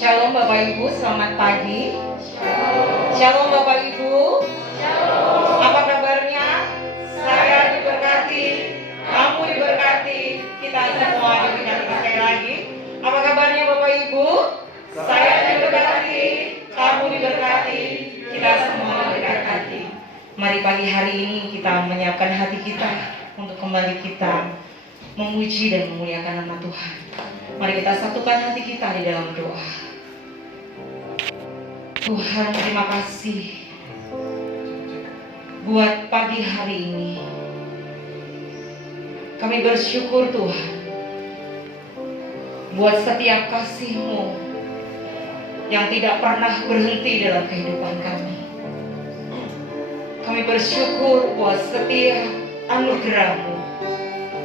Shalom Bapak Ibu, selamat pagi. Shalom Bapak Ibu. Apa kabarnya? Saya diberkati, kamu diberkati, kita semua diberkati sekali lagi. Apa kabarnya Bapak Ibu? Saya diberkati, kamu diberkati, kita semua diberkati. Mari pagi hari ini kita menyiapkan hati kita untuk kembali kita memuji dan memuliakan nama Tuhan. Mari kita satukan hati kita di dalam doa. Tuhan, terima kasih buat pagi hari ini. Kami bersyukur Tuhan buat setiap kasih-Mu yang tidak pernah berhenti dalam kehidupan kami. Kami bersyukur buat setiap anugerah-Mu,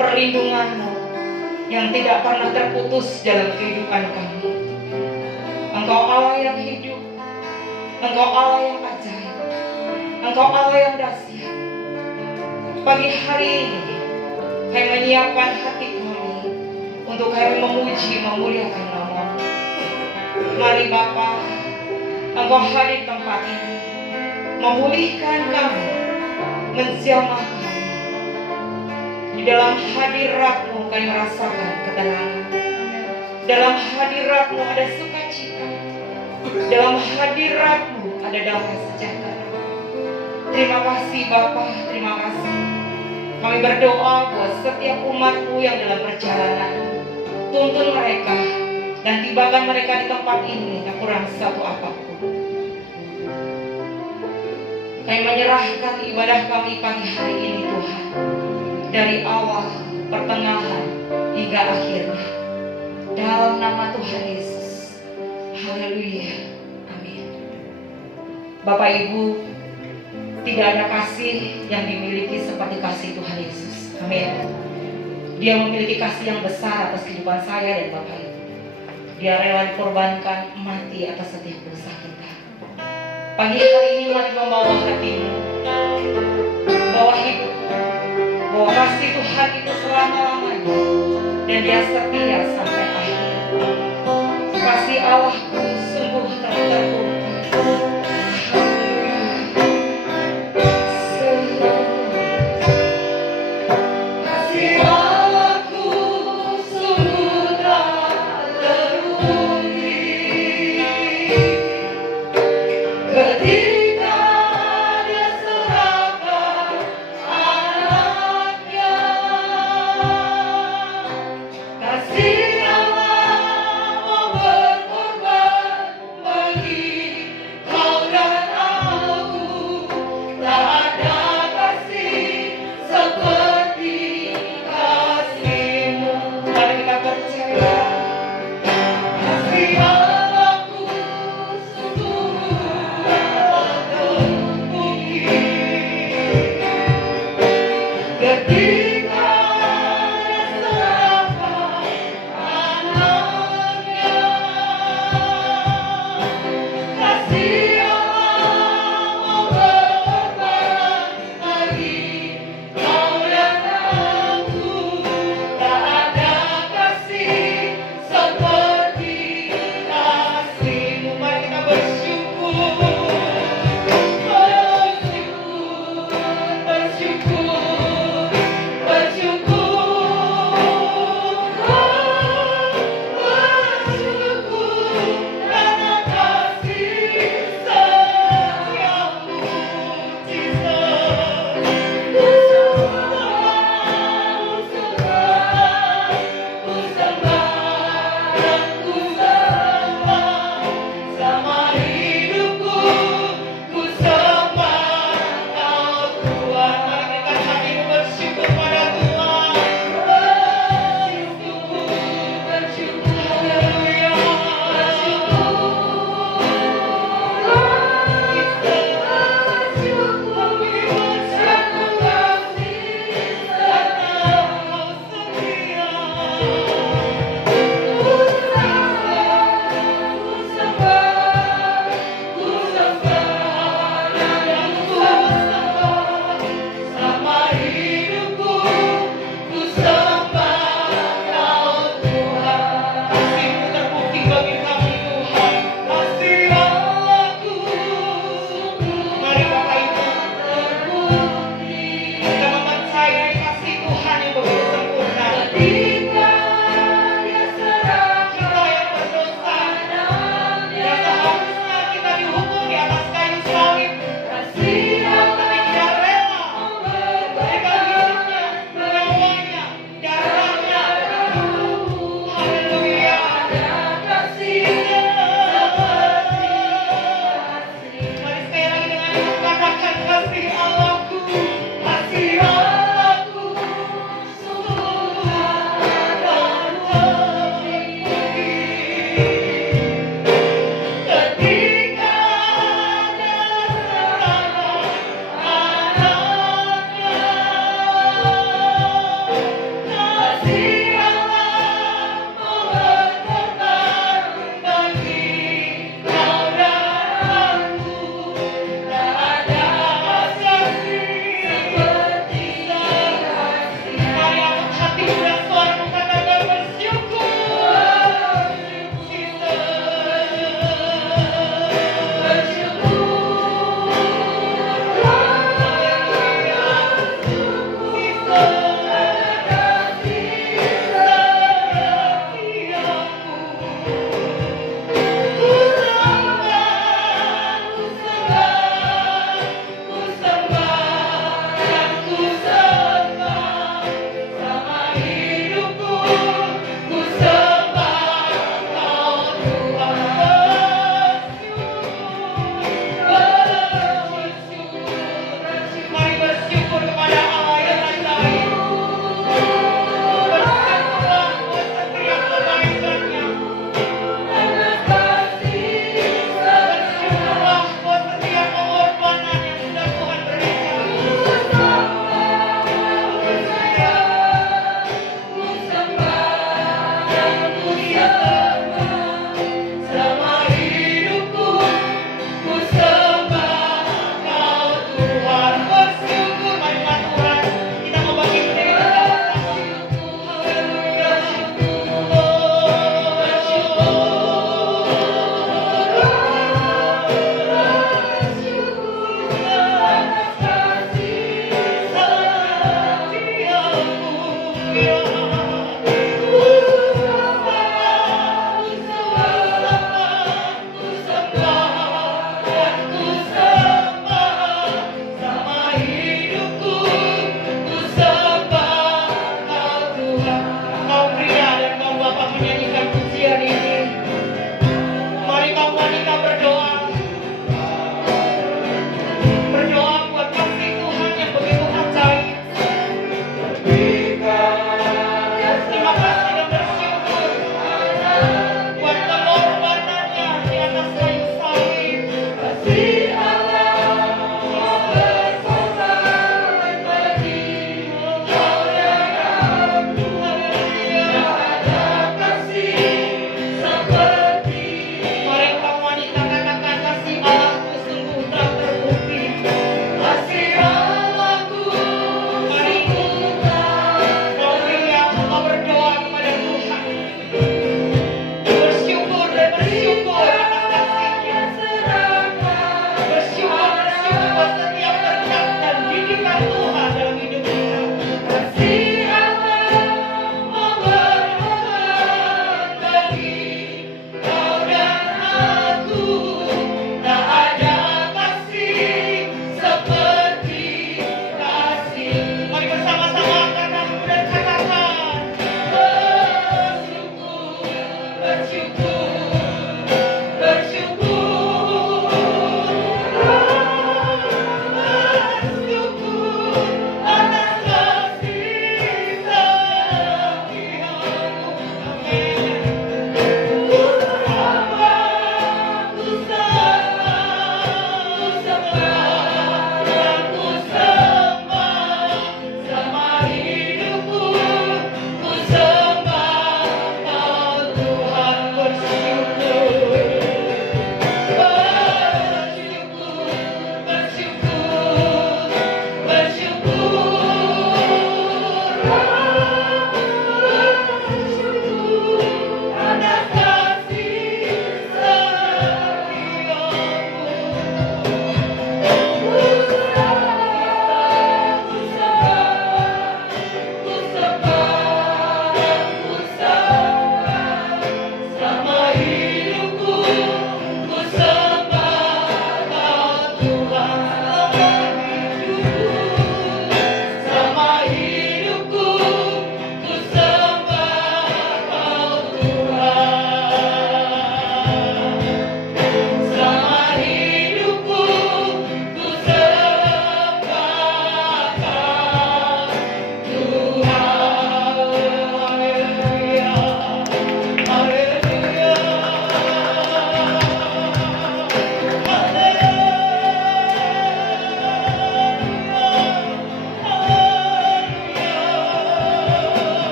perlindungan-Mu yang tidak pernah terputus dalam kehidupan kami. Engkau Allah yang hidup, Engkau Allah yang ajaib, Engkau Allah yang dahsyat. Pagi hari ini kami menyiapkan hati kami untuk kami memuji, memuliakan nama-Mu. Mari Bapa, Engkau hadir di tempat ini, memulihkan kami, menjamah kami. Di dalam hadirat-Mu kami merasakan ketenangan. Dalam hadirat-Mu ada sukacita. Dalam hadirat-Mu ada damai sejahtera. Terima kasih Bapa, terima kasih. Kami berdoa buat setiap umat-Mu yang dalam perjalanan. Tuntun mereka dan tibakan mereka di tempat ini tak kurang satu apapun. Kami menyerahkan ibadah kami pagi hari ini Tuhan, dari awal, pertengahan, hingga akhirnya. Dalam nama Tuhan Yesus. Haleluya. Amin. Bapak Ibu, tidak ada kasih yang dimiliki seperti kasih Tuhan Yesus. Amin. Dia memiliki kasih yang besar atas kehidupan saya dan Bapak Ibu. Dia rela dikorbankan mati atas setiap dosa kita. Pagi hari ini mari membawa hatimu, bawa hidup, bahwa kasih Tuhan itu selama-lamanya dan Dia setia sampai akhir. Kasih Allahku sungguh tak terukur. Kasih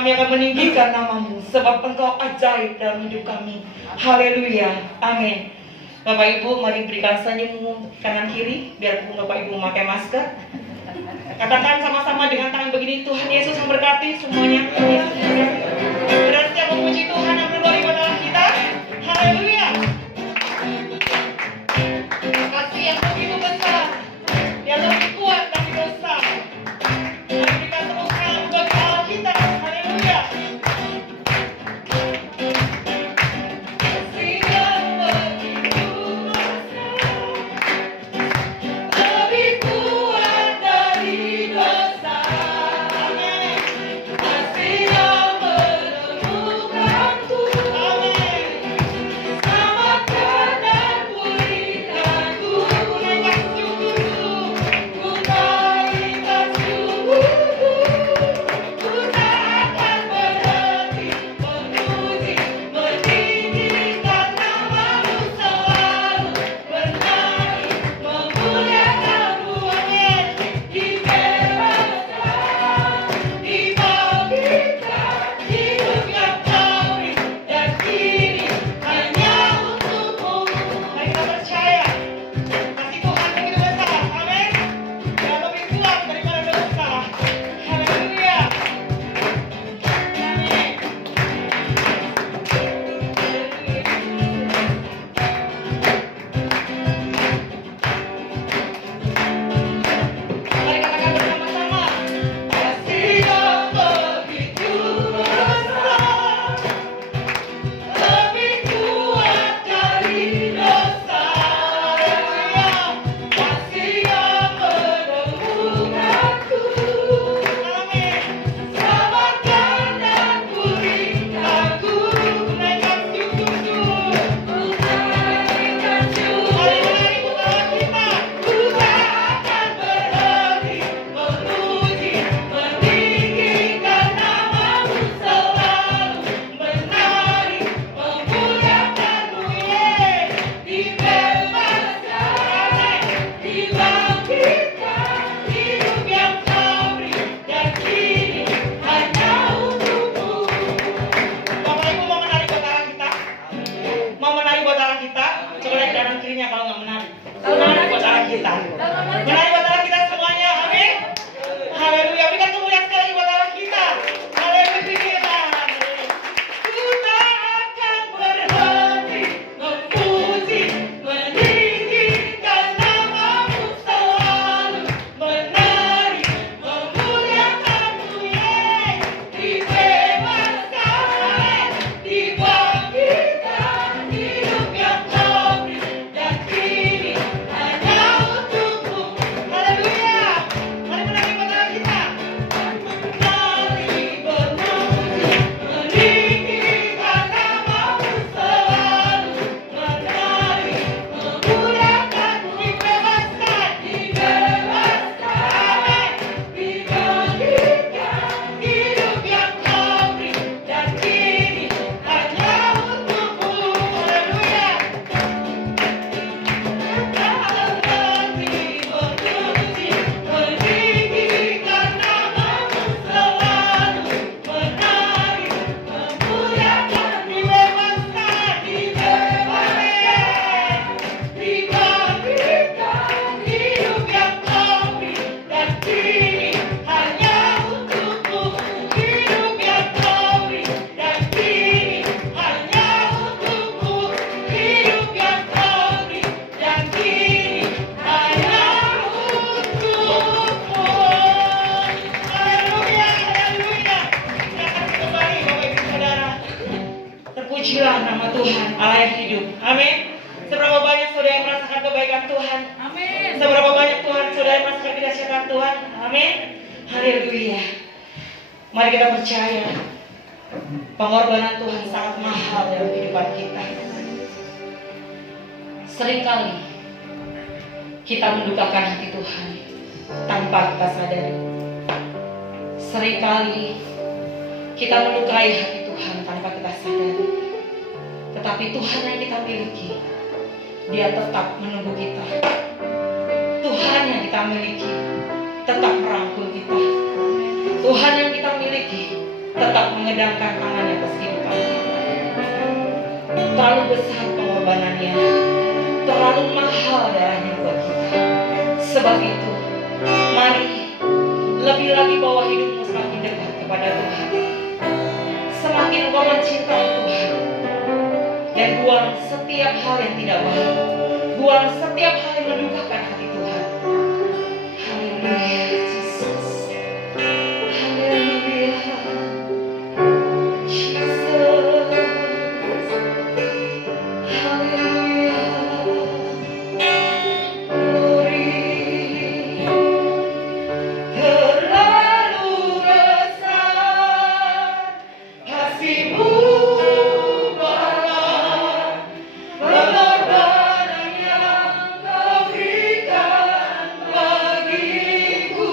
kami akan meninggikan nama-Mu, sebab Engkau ajaib dalam hidup kami. Haleluya, amin. Bapak Ibu, mari berikan senyummu kanan kiri, biarpun Bapak Ibu memakai masker. Katakan sama-sama dengan tangan begini, Tuhan Yesus memberkati semuanya. Berarti yang memuji Tuhan yang berluar ibadah kita. Haleluya. Kasih yang begitu besar, yang lebih kuat dari dosa. Mari kita teruskan bagi Allah kita. Haleluya. Kasih yang begitu besar, lebih kuat dari dosa. Amin. Kasih yang menemukanku. Amin. Selamatkan dan pulihkanku. Naikkan syukurku, ku naikkan syukurku. Ku tak akan berhenti memuji, meninggikan nama-Mu selalu, menari, memuliakan-Mu. Amin. Dibebaskan, dibangkitkan, hidup yang baru dan kini hanya untuk-Mu. Mari kita percaya, kasih Tuhan begitu besar. Amin. Yang lebih kuat daripada dosa. Haleluya. Amin. Mari katakan bersama-sama. Kasih yang begitu besar, lebih kuat dari dosa. Haleluya. Kasih yang menemukanku. Amin. Selamatkan dan pulihkanku. Naikkan syukurku, ku naikkan syukurku. Mari menari putra kita. Ku tak akan berhenti memuji, meninggikan nama-Mu selalu, menari, memuliakan-Mu. Dibebaskan, dibangkitkan, hidup yang baru dan kini hanya untuk-Mu. Bapak Ibu mau menari buat Allah kita? Mau menari buat Allah kita? Coba lihat kanan kirinya kalau nggak menari. Menari buat Allah kita. Menari buat Allah kita semuanya. Amin. Haleluya. Berikan kemuliaan sekali buat Allah kita. Haleluya. Ku tak akan berhenti memuji, meninggikan nama-Mu selalu, menari, memuliakan-Mu. Dibebaskan, dibangkitkan, hidup yang baru dan kini hanya untuk-Mu. Haleluya. Mari menari buat Allah kita. Menari, memuji, meninggikan nama-Mu selalu, menari, memuliakan-Mu. Dibebaskan, dibebaskan, dibangkitkan, hidup yang baru dan kini hanya untuk-Mu. Haleluya. Menari, memuji, meninggikan nama-Mu selalu, menari, memuliakan. Dibebaskan, dibebaskan, dibangkitkan, hidup yang baru dan kini hanya untuk-Mu. Hidup yang baru dan kini hanya untuk-Mu. Hidup yang baru dan kini hanya untuk-Mu. Haleluya, haleluya. Kita kasih kembali Bapak Ibu Saudara. Terpujilah nama Tuhan Allah yang hidup. Amin. Seberapa banyak saudara yang merasakan kebaikan Tuhan? Amin. Seberapa banyak Tuhan saudara yang merasakan kedahsyatan Tuhan? Amin. Haleluya. Mari kita percaya pengorbanan Tuhan sangat mahal dalam kehidupan kita. Seringkali kita mendukakan hati Tuhan tanpa kita sadari. Seringkali kita melukai hati Tuhan tanpa kita sadari. Tetapi Tuhan yang kita miliki, Dia tetap menunggu kita. Tuhan yang kita miliki tetap merangkul kita. Tuhan yang kita miliki tetap mengedangkan tangannya atas kehidupan kita. Terlalu besar pengorbanannya, terlalu mahal darahnya buat kita. Sebab itu, mari lebih lagi bawa hidupmu semakin dekat kepada Tuhan. Semakin engkau mencintai Tuhan, dan buang setiap hal yang tidak baik, buang setiap hal yang mendukakan hati Tuhan. Haleluya, Yesus. Haleluya, Yesus. Haleluya, glory. Terlalu besar kasih-Mu, Bapa, pengorbanan yang Kau berikan bagiku.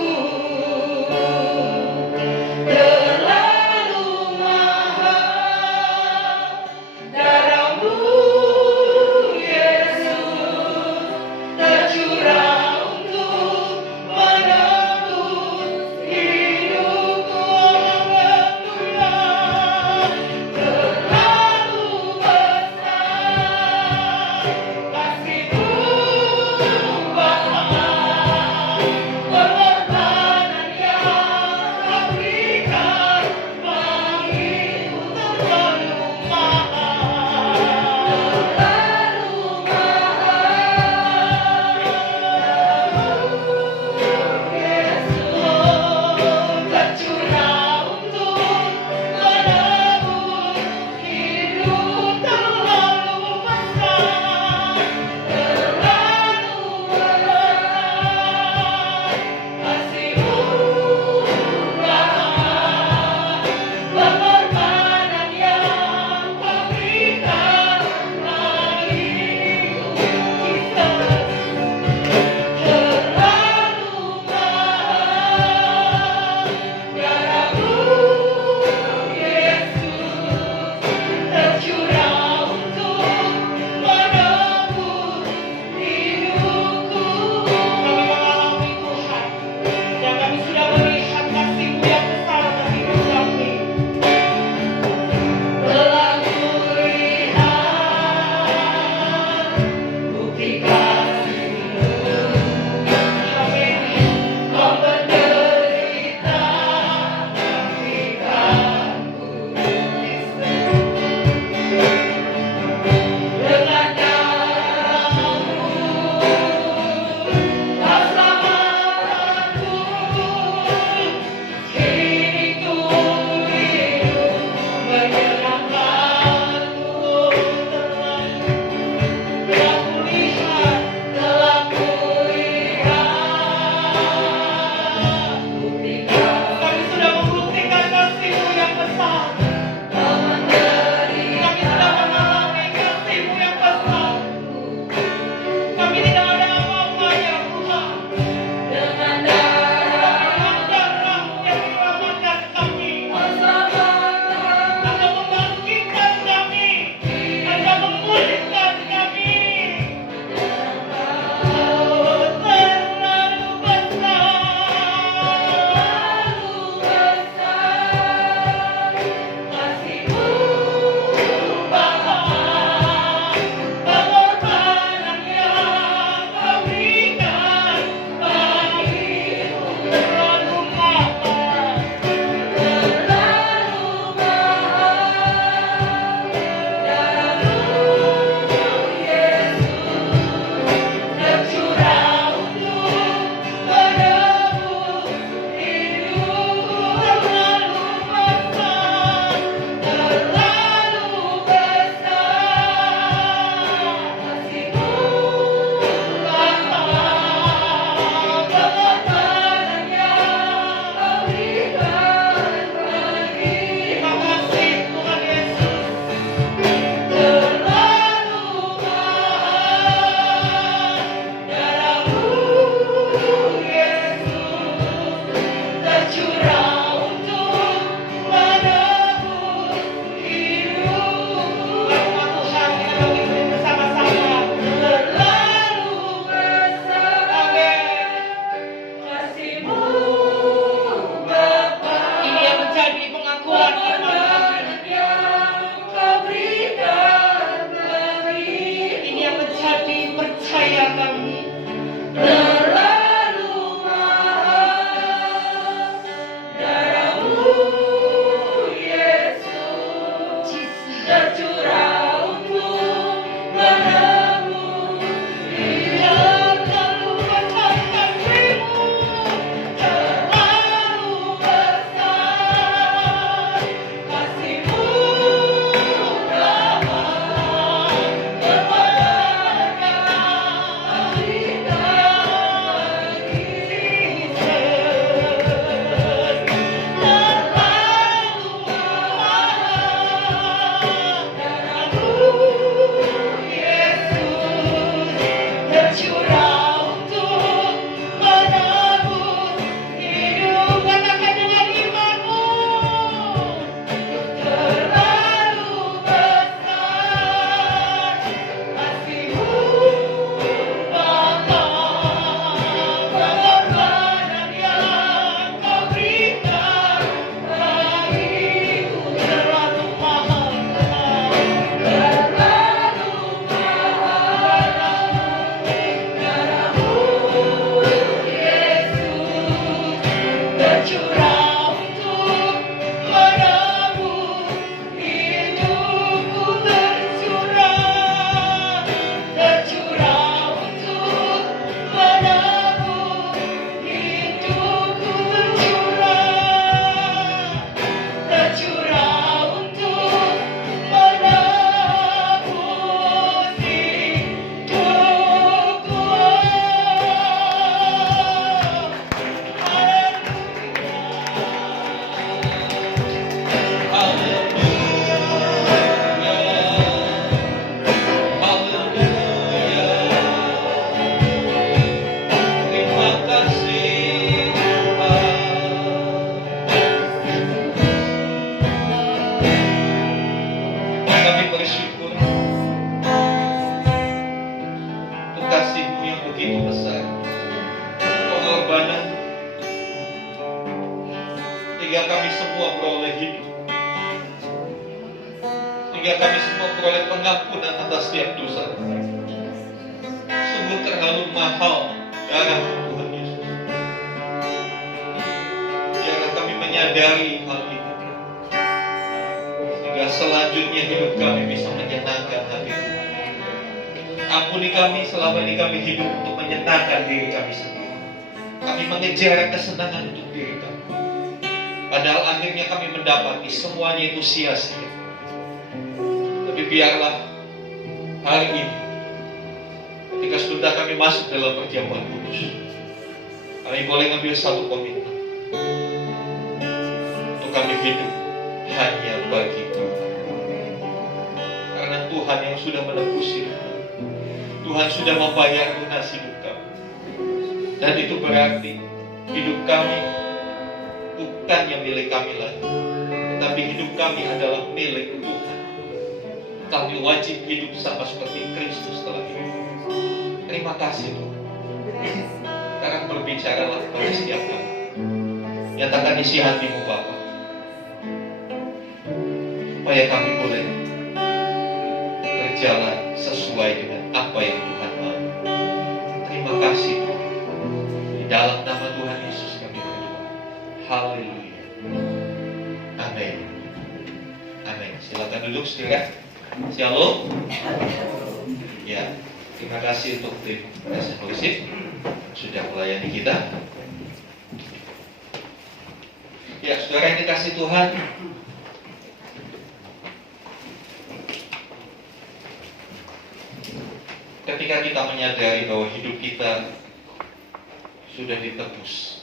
percaya kami. Terlalu mahal darahmu Yesus tercurah untuk menebus hidup. Terlalu besar kasih-Mu, terlalu besar kasih-Mu Tuhan kepadanya kita sehingga kami semua beroleh hidup, sehingga kami semua beroleh pengampunan atas setiap dosa. Sungguh terlalu mahal darah Tuhan Yesus. Biarlah kami menyadari hal itu, sehingga selanjutnya hidup kami bisa menyenangkan hati Tuhan. Ampuni kami selama ini kami hidup untuk menyenangkan diri kami sendiri. Kami mengejar kesenangan untuk diri kami, padahal akhirnya kami mendapati semuanya itu sia-sia. Tapi biarlah hari ini, ketika sebentar kami masuk dalam perjamuan kudus, kami boleh ngambil satu komitmen untuk kami hidup hanya bagi Tuhan. Karena Tuhan yang sudah menebus hidup kami, Tuhan sudah membayar lunas hidup kami. Dan itu berarti hidup kami bukan yang milik kami lagi, tetapi hidup kami adalah milik Tuhan. Kami wajib hidup sama seperti Kristus telah hidup. Terima kasih Tuhan. Sekarang berbicaralah kepada setiap kami. Nyatakan isi hatimu Bapa, supaya kami boleh berjalan sesuai dengan apa yang Tuhan mau. Terima kasih Tuhan. Di dalam nama Tuhan Yesus kami berdoa. Haleluya. Amin. Amin. Silakan duduk saudara. Shalom. Ya, terima kasih untuk tim Presiden Worship sudah melayani kita. Ya, saudara yang dikasih Tuhan, ketika kita menyadari bahwa hidup kita sudah ditebus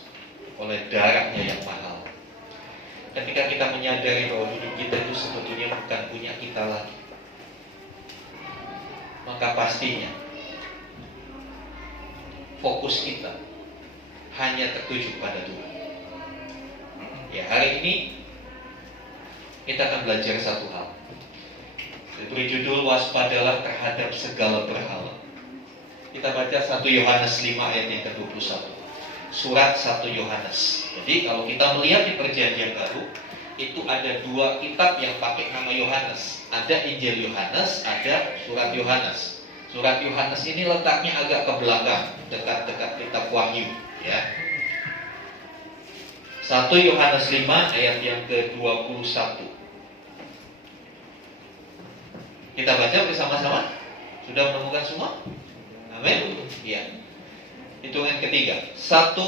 oleh darahnya yang mahal, ketika kita menyadari bahwa hidup kita itu sebetulnya bukan punya kita lagi, maka pastinya fokus kita hanya tertuju pada Tuhan. Ya, hari ini kita akan belajar satu hal. Diberi judul waspadalah terhadap segala berhala. Kita baca 1 Yohanes 5 ayat yang ke-21. Surat 1 Yohanes. Jadi kalau kita melihat di Perjanjian Baru, itu ada 2 kitab yang pakai nama Yohanes. Ada Injil Yohanes, ada Surat Yohanes. Surat Yohanes ini letaknya agak ke belakang, dekat-dekat kitab Wahyu, ya. 1 Yohanes 5 ayat yang ke-21. Kita baca bersama-sama. Sudah menemukan semua? Amin. Ya. Hitungan ketiga. 1,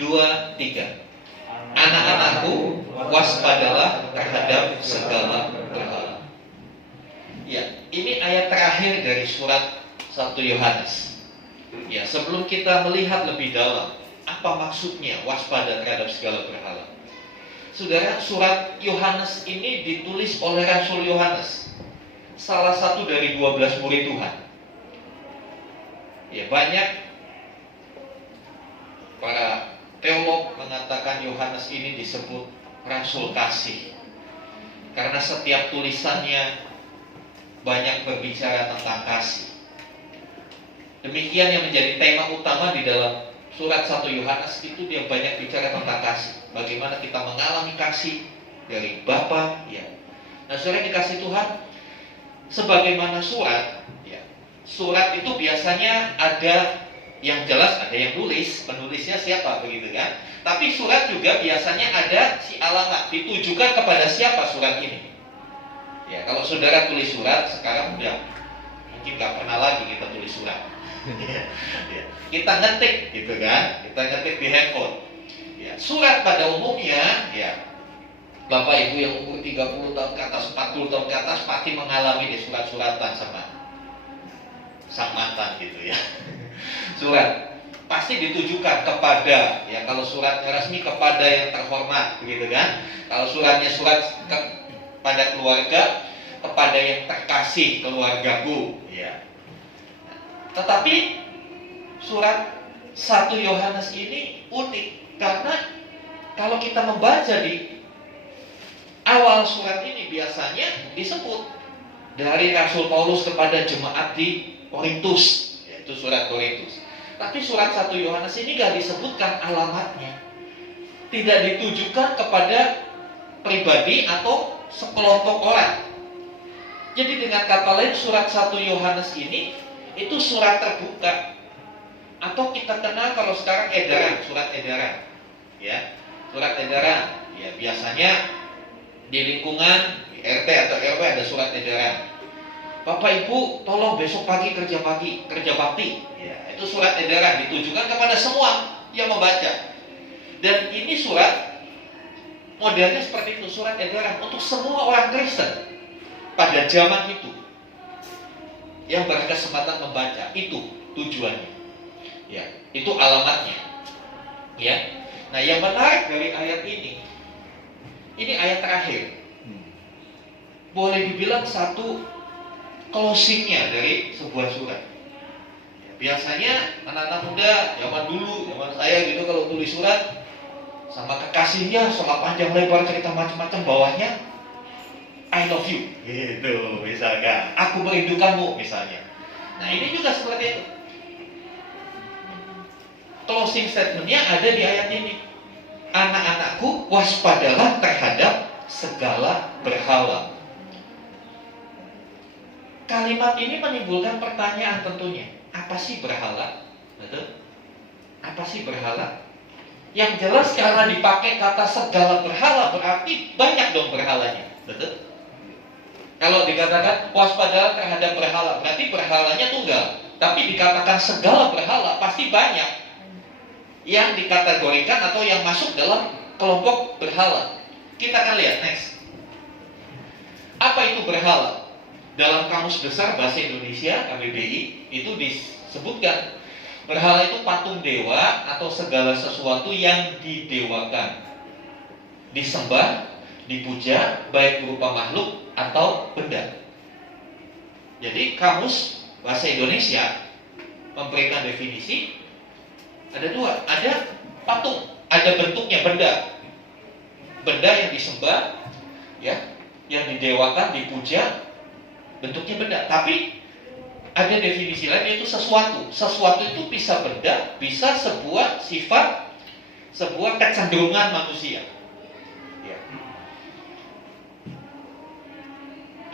2, 3. Anak-anakku, waspadalah terhadap segala berhala. Ya, ini ayat terakhir dari surat 1 Yohanes. Ya, sebelum kita melihat lebih dalam apa maksudnya waspada terhadap segala berhala. Saudara, surat Yohanes ini ditulis oleh Rasul Yohanes, salah satu dari 12 murid Tuhan. Ya, banyak para teolog mengatakan Yohanes ini disebut Rasul Kasih, karena setiap tulisannya banyak berbicara tentang kasih. Demikian yang menjadi tema utama di dalam surat 1 Yohanes itu, dia banyak bicara tentang kasih. Bagaimana kita mengalami kasih dari Bapa, ya. Nah, saudara dikasih Tuhan, sebagaimana surat, ya. Surat itu biasanya ada yang jelas, ada yang tulis, penulisnya siapa, begitu kan? Tapi surat juga biasanya ada si alamat, ditujukan kepada siapa surat ini. Ya, kalau saudara tulis surat sekarang udah mungkin nggak pernah lagi kita tulis surat. Ya. Kita ngetik gitu kan, kita ngetik di handphone. Ya, surat pada umumnya, ya, Bapak Ibu yang umur 30 tahun ke atas, 40 tahun ke atas pasti mengalami di surat-suratan sama sang mantan gitu ya. Surat pasti ditujukan kepada, ya, kalau suratnya resmi kepada yang terhormat begitu kan. Kalau suratnya kepada keluarga, kepada yang terkasih keluargaku, ya. Tetapi surat 1 Yohanes ini unik, karena kalau kita membaca di awal surat ini biasanya disebut dari Rasul Paulus kepada jemaat di Korintus, yaitu surat Korintus. Tapi surat 1 Yohanes ini gak disebutkan alamatnya, tidak ditujukan kepada pribadi atau sekelompok orang. Jadi dengan kata lain, surat 1 Yohanes ini itu surat terbuka, atau kita kenal kalau sekarang edaran, surat edaran, ya, surat edaran. Ya, biasanya di lingkungan di RT atau RW ada surat edaran. Bapak Ibu, tolong besok pagi kerja bakti. Ya, itu surat edaran ditujukan kepada semua yang membaca. Dan ini surat modelnya seperti itu, surat edaran untuk semua orang Kristen pada zaman itu yang berkesempatan membaca. Itu tujuannya, ya, itu alamatnya, ya. Nah, yang menarik dari ayat ini ayat terakhir, boleh dibilang satu closingnya dari sebuah surat. Ya, biasanya anak-anak muda zaman dulu, zaman saya gitu, kalau tulis surat sama kekasihnya soal panjang lebar cerita macam-macam, bawahnya I love you, gitu misalkan, aku merindukanmu misalnya. Nah, ini juga seperti itu. Closing statementnya ada di ayat ini. Anak-anakku, waspadalah terhadap segala berhala. Kalimat ini menimbulkan pertanyaan tentunya. Apa sih berhala? Betul? Apa sih berhala? Yang jelas karena dipakai kata segala berhala, berarti banyak dong berhalanya. Betul? Kalau dikatakan waspadalah terhadap berhala, berarti berhalanya tunggal. Tapi dikatakan segala berhala, pasti banyak yang dikategorikan atau yang masuk dalam kelompok berhala. Kita akan lihat next. Apa itu berhala? Dalam Kamus Besar Bahasa Indonesia KBBI itu disebutkan berhala itu patung dewa atau segala sesuatu yang didewakan, disembah, dipuja, baik berupa makhluk atau benda. Jadi Kamus Bahasa Indonesia memberikan definisi ada dua, ada patung, ada bentuknya benda yang disembah, ya, yang didewakan, dipuja, bentuknya benda. Tapi ada definisi lain, yaitu sesuatu. Sesuatu itu bisa benda, bisa sebuah sifat, sebuah kecenderungan manusia. Ya.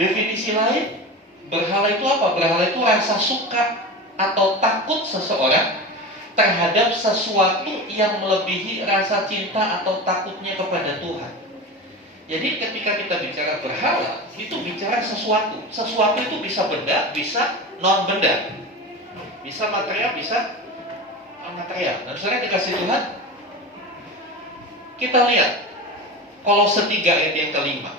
Definisi lain Berhala itu apa? Berhala itu rasa suka atau takut seseorang terhadap sesuatu yang melebihi rasa cinta atau takutnya kepada Tuhan. Jadi ketika kita bicara berhala, itu bicara sesuatu. Sesuatu itu bisa benda, bisa non benda, bisa material, bisa non material. Dan saudara dikasih Tuhan, kita lihat Kolose 3 ayat yang kelima.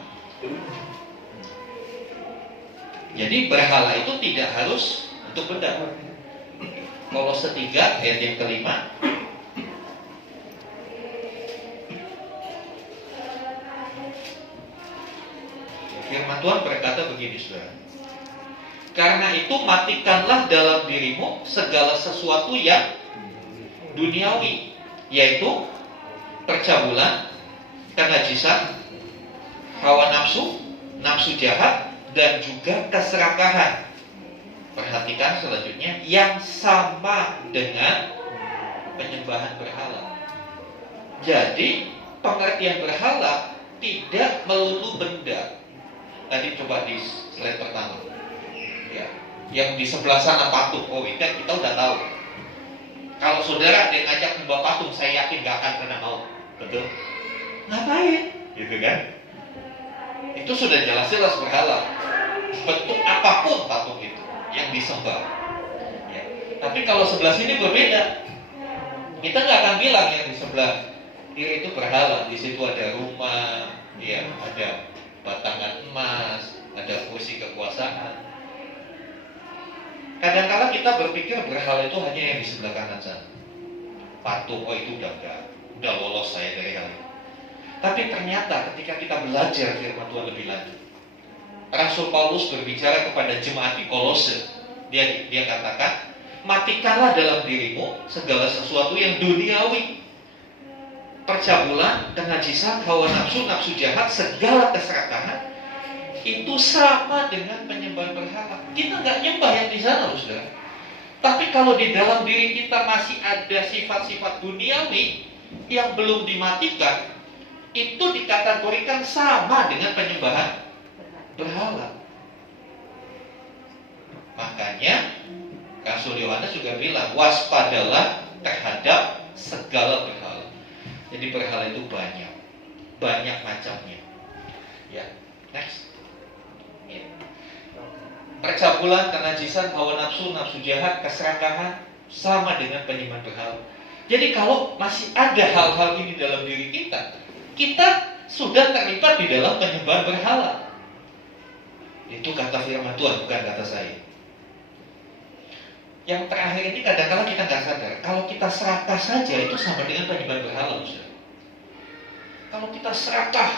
Jadi berhala itu tidak harus untuk benda. Kolose 3 ayat yang kelima. Firman Tuhan berkata begini, saudara. Karena itu matikanlah dalam dirimu segala sesuatu yang duniawi, yaitu percabulan, kenajisan, hawa nafsu, nafsu jahat, dan juga keserakahan. Perhatikan selanjutnya, yang sama dengan penyembahan berhala. Jadi pengertian berhala tidak melulu benda. Tadi coba di slide pertama, ya, yang di sebelah sana patung. Oh, itu kita udah tahu. Kalau saudara dia ngajak nyembah patung, saya yakin gak akan pernah mau. Betul? Ngapain? Gitu kan? Itu sudah jelas-jelas berhala. Bentuk apapun patung itu yang disembah, ya. Tapi kalau sebelah sini berbeda. Kita nggak akan bilang yang di sebelah kiri itu berhala. Di situ ada rumah, ya, ada batangan emas, ada kursi kekuasaan. Kadang-kadang kita berpikir berhala itu hanya yang di sebelah kanan sana. Patung, oh itu udah lolos saya dari hal itu. Tapi ternyata ketika kita belajar firman Tuhan lebih lanjut, Rasul Paulus berbicara kepada jemaat di Kolose. Dia katakan, matikanlah dalam dirimu segala sesuatu yang duniawi, percabulan, kenajisan, hawa nafsu, nafsu jahat, segala keserakahan. Itu sama dengan penyembahan berhala. Kita nggak nyembah yang di sana, loh, saudara. Tapi kalau di dalam diri kita masih ada sifat-sifat duniawi yang belum dimatikan, itu dikategorikan sama dengan penyembahan berhala. Makanya Rasul Yohanes juga bilang, waspadalah terhadap segala berhala. Jadi berhala itu banyak macamnya. Ya, next. Ya. Percabulan, kenajisan, hawa nafsu, nafsu jahat, keserakahan sama dengan penyembahan berhala. Jadi kalau masih ada hal-hal ini dalam diri kita sudah terlibat di dalam penyembahan berhala. Itu kata firman Tuhan, bukan kata saya. Yang terakhir ini kadang-kadang kita nggak sadar, kalau kita serakah saja itu sama dengan penyembahan berhala, saudara. Kalau kita serakah,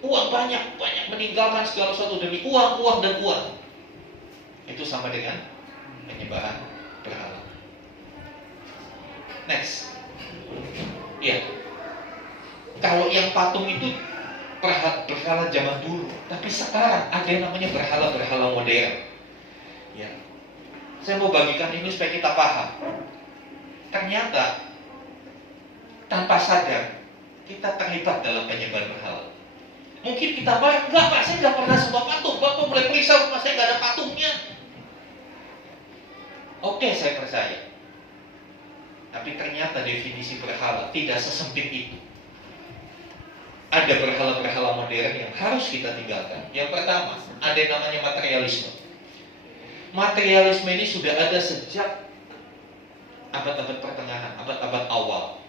uang banyak meninggalkan segala sesuatu demi uang dan uang, itu sama dengan penyembahan berhala. Next, ya. Kalau yang patung itu berhala zaman dulu, tapi sekarang ada yang namanya berhala modern. Ya. Saya mau bagikan ini supaya kita paham. Ternyata tanpa sadar kita terlibat dalam penyembahan berhala. Mungkin kita bilang, enggak Pak, saya nggak pernah sembah patung. Bapak mulai periksa rumah saya nggak ada patungnya. Oke, saya percaya. Tapi ternyata definisi berhala tidak sesempit itu. Ada berhala-berhala modern yang harus kita tinggalkan. Yang pertama, ada yang namanya materialisme. Materialisme ini sudah ada sejak abad-abad pertengahan, abad-abad awal.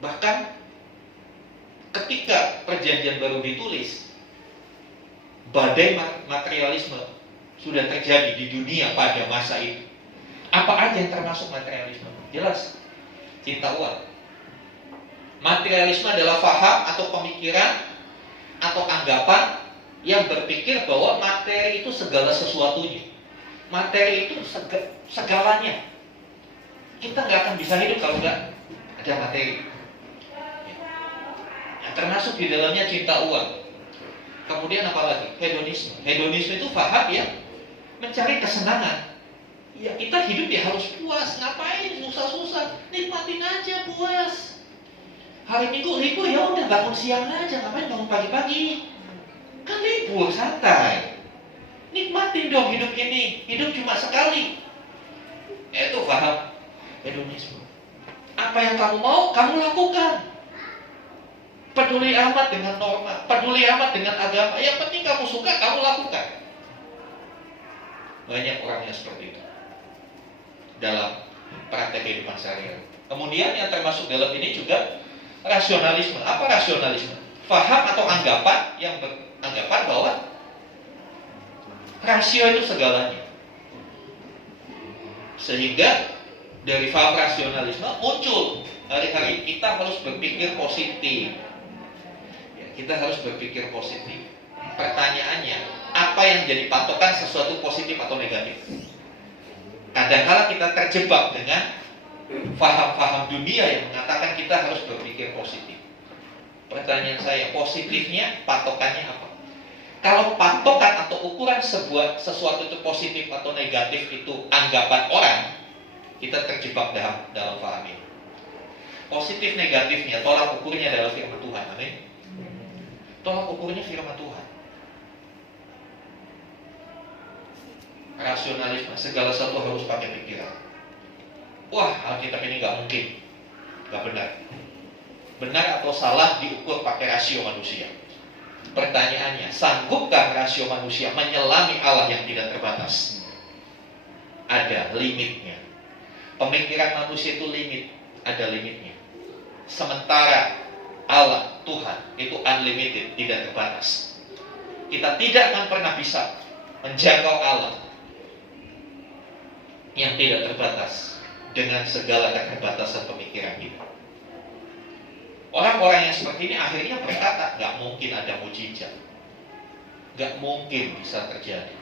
Bahkan ketika Perjanjian Baru ditulis, badai materialisme sudah terjadi di dunia pada masa itu. Apa aja yang termasuk materialisme? Jelas, cinta uang. Materialisme adalah faham atau pemikiran atau anggapan yang berpikir bahwa materi itu segala sesuatunya. Materi itu segalanya. Kita nggak akan bisa hidup kalau nggak ada materi. Yang termasuk di dalamnya cinta uang. Kemudian apa lagi? Hedonisme. Hedonisme itu faham ya, mencari kesenangan. Ya kita hidup ya harus puas. Ngapain susah-susah? Nikmatin aja, puas. Hari Minggu libur ya udah bangun siang aja, ngapain bangun pagi-pagi? Kan libur, santai. Nikmatin dong hidup ini. Hidup cuma sekali. Itu paham hedonisme. Apa yang kamu mau, kamu lakukan. Peduli amat dengan norma, peduli amat dengan agama. Yang penting kamu suka, kamu lakukan. Banyak orang yang seperti itu dalam praktek kehidupan sehari-hari. Kemudian yang termasuk dalam ini juga rasionalisme. Apa rasionalisme? Faham atau anggapan yang beranggapan bahwa rasio itu segalanya. Sehingga dari faham rasionalisme muncul hari-hari kita harus berpikir positif. Ya, kita harus berpikir positif. Pertanyaannya, apa yang jadi patokan sesuatu positif atau negatif? Kadang-kala kita terjebak dengan faham-faham dunia yang mengatakan kita harus berpikir positif. Pertanyaan saya, positifnya patokannya apa? Kalau patokan atau ukuran sesuatu itu positif atau negatif itu anggapan orang, kita terjebak dalam faham ini. Positif negatifnya, tolak ukurnya adalah firman Tuhan. Amin. Tolak ukurnya firman Tuhan. Rasionalisme, segala sesuatu harus pakai pikiran. Wah, Alkitab ini nggak mungkin, nggak benar. Benar atau salah diukur pakai rasio manusia. Pertanyaannya, sanggupkah rasio manusia menyelami Allah yang tidak terbatas? Ada limitnya. Pemikiran manusia itu ada limitnya. Sementara Allah, Tuhan, itu unlimited, tidak terbatas. Kita tidak akan pernah bisa menjangkau Allah yang tidak terbatas dengan segala keterbatasan pemikiran kita. Orang-orang yang seperti ini akhirnya berkata, gak mungkin ada mujizat, gak mungkin bisa terjadi,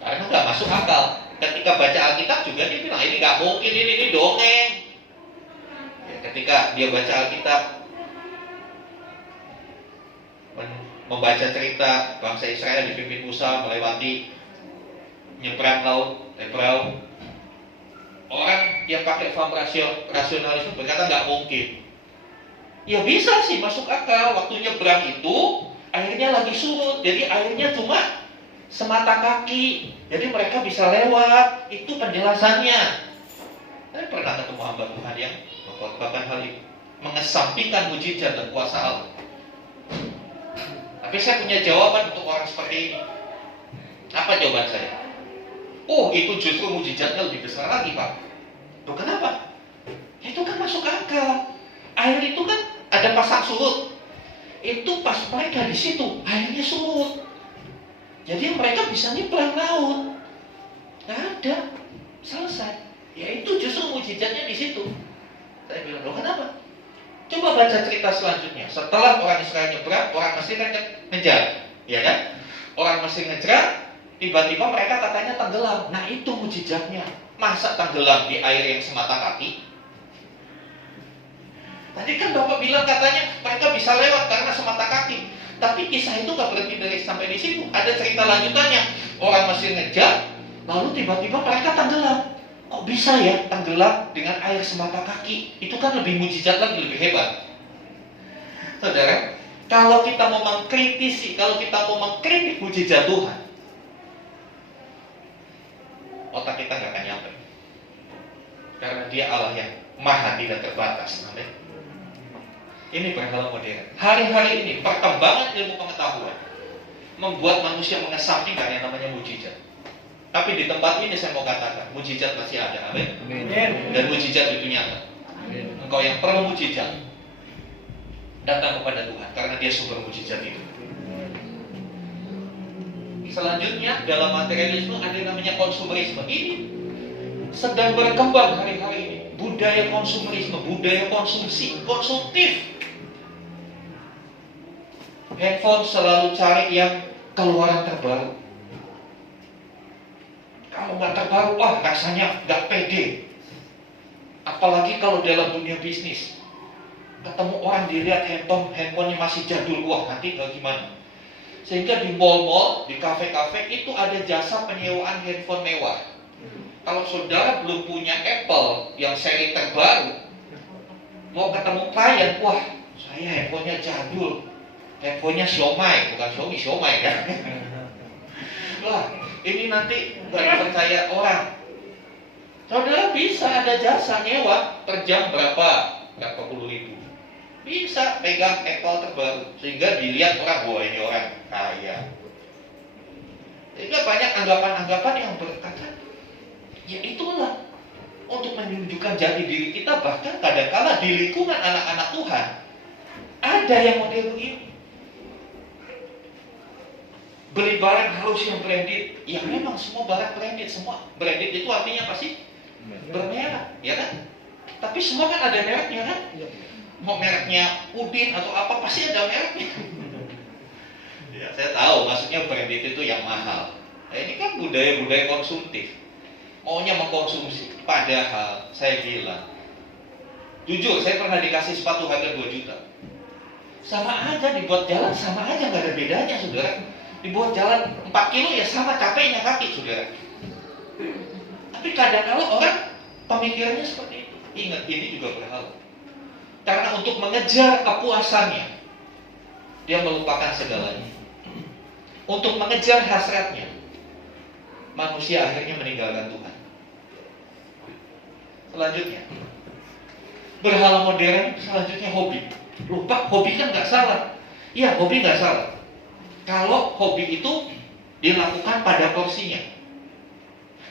karena gak masuk akal. Ketika baca Alkitab juga dia bilang, ini gak mungkin, ini dongeng. Ya, ketika dia baca Alkitab, membaca cerita bangsa Israel dipimpin Musa melewati nyebrang laut Hebrau, orang yang pakai faham rasionalisme berkata nggak mungkin. Ya bisa sih masuk akal, waktu nyebrang itu airnya lagi surut, jadi airnya cuma semata kaki, jadi mereka bisa lewat. Itu penjelasannya. Saya pernah ketemu hamba Tuhan yang mengkhotbahkan hal itu, mengesampingkan mujizat dan kuasa Allah. Tapi saya punya jawaban untuk orang seperti ini. Apa jawaban saya? Oh, itu justru mujizatnya lebih besar lagi, Pak. Loh, kenapa? Itu kan masuk akal. Air itu kan ada pasang surut. Itu pas mereka di situ, airnya surut. Jadi mereka bisa nyebrang laut. Nggak ada. Selesai. Ya itu justru mujizatnya di situ. Saya bilang, loh kenapa? Coba baca cerita selanjutnya. Setelah orang Israel nyebrang, orang Mesir kan ngejar, ya kan? Orang Mesir ngejar, tiba-tiba mereka katanya tenggelam. Nah itu mujizatnya. Masa tenggelam di air yang semata kaki? Tadi kan Bapak bilang katanya mereka bisa lewat karena semata kaki. Tapi kisah itu gak berhenti dari sampai di situ. Ada cerita lanjutannya. Orang Mesir ngejar, lalu tiba-tiba mereka tenggelam. Kok bisa ya tenggelam dengan air semata kaki? Itu kan lebih mujizat lagi, lebih hebat. Saudara, kalau kita mau mengkritisi, kalau kita mau mengkritik mujizat Tuhan, otak kita gak akan nyampe. Karena dia Allah yang maha tidak terbatas. Amin. Ini berhala modern. Hari-hari ini perkembangan ilmu pengetahuan membuat manusia mengesampingkan yang namanya mujizat. Tapi di tempat ini saya mau katakan, mujizat masih ada. Amin. Dan mujizat itu nyata. Engkau yang perlu mujizat, datang kepada Tuhan karena dia sumber mujizat itu. Selanjutnya dalam materialisme ada yang namanya konsumerisme. Ini sedang berkembang hari-hari ini. Budaya konsumerisme, budaya konsumsi, konsumtif. Handphone selalu cari yang keluaran terbaru. Kalau nggak terbaru, wah rasanya nggak pede. Apalagi kalau dalam dunia bisnis, ketemu orang dilihat handphonenya masih jadul, wah nanti gimana? Sehingga di mall-mall, di kafe-kafe itu ada jasa penyewaan handphone mewah. Kalau saudara belum punya Apple yang seri terbaru, mau ketemu klien, wah saya handphonenya jadul, Handphonenya Xiaomi, bukan Xiaomi, Xiaomi kan? Wah, ini nanti nggak dipercaya orang. Saudara bisa ada jasa nyewa per jam berapa puluh ribu. Bisa pegang Apple terbaru sehingga dilihat orang, wah ini orang kaya. Sehingga banyak anggapan-anggapan yang berkata, ya itulah untuk menunjukkan jati diri kita, bahkan kadang-kala di lingkungan anak-anak Tuhan ada yang model begini. Beli barang harus yang branded. Ya memang semua barang branded, semua branded itu artinya pasti bermerek, ya kan? Tapi semua kan ada mereknya kan? Mau mereknya Udin atau apa pasti ada mereknya. Ya, saya tahu maksudnya branded itu yang mahal. Nah, ini kan budaya-budaya konsumtif. Maunya mengkonsumsi. Padahal saya bilang, jujur saya pernah dikasih sepatu harga 2 juta. Sama aja dibuat jalan, sama aja nggak ada bedanya, saudara. Dibuat jalan 4 kilo ya sama capeknya kaki, saudara. Tapi kadang-kadang orang pemikirannya seperti itu. Ingat, ini juga berhala. Karena untuk mengejar kepuasannya, dia melupakan segalanya. Untuk mengejar hasratnya, manusia akhirnya meninggalkan Tuhan. Selanjutnya, berhala modern, selanjutnya hobi. Lupa, hobi kan nggak salah. Iya, hobi nggak salah. Kalau hobi itu dilakukan pada porsinya.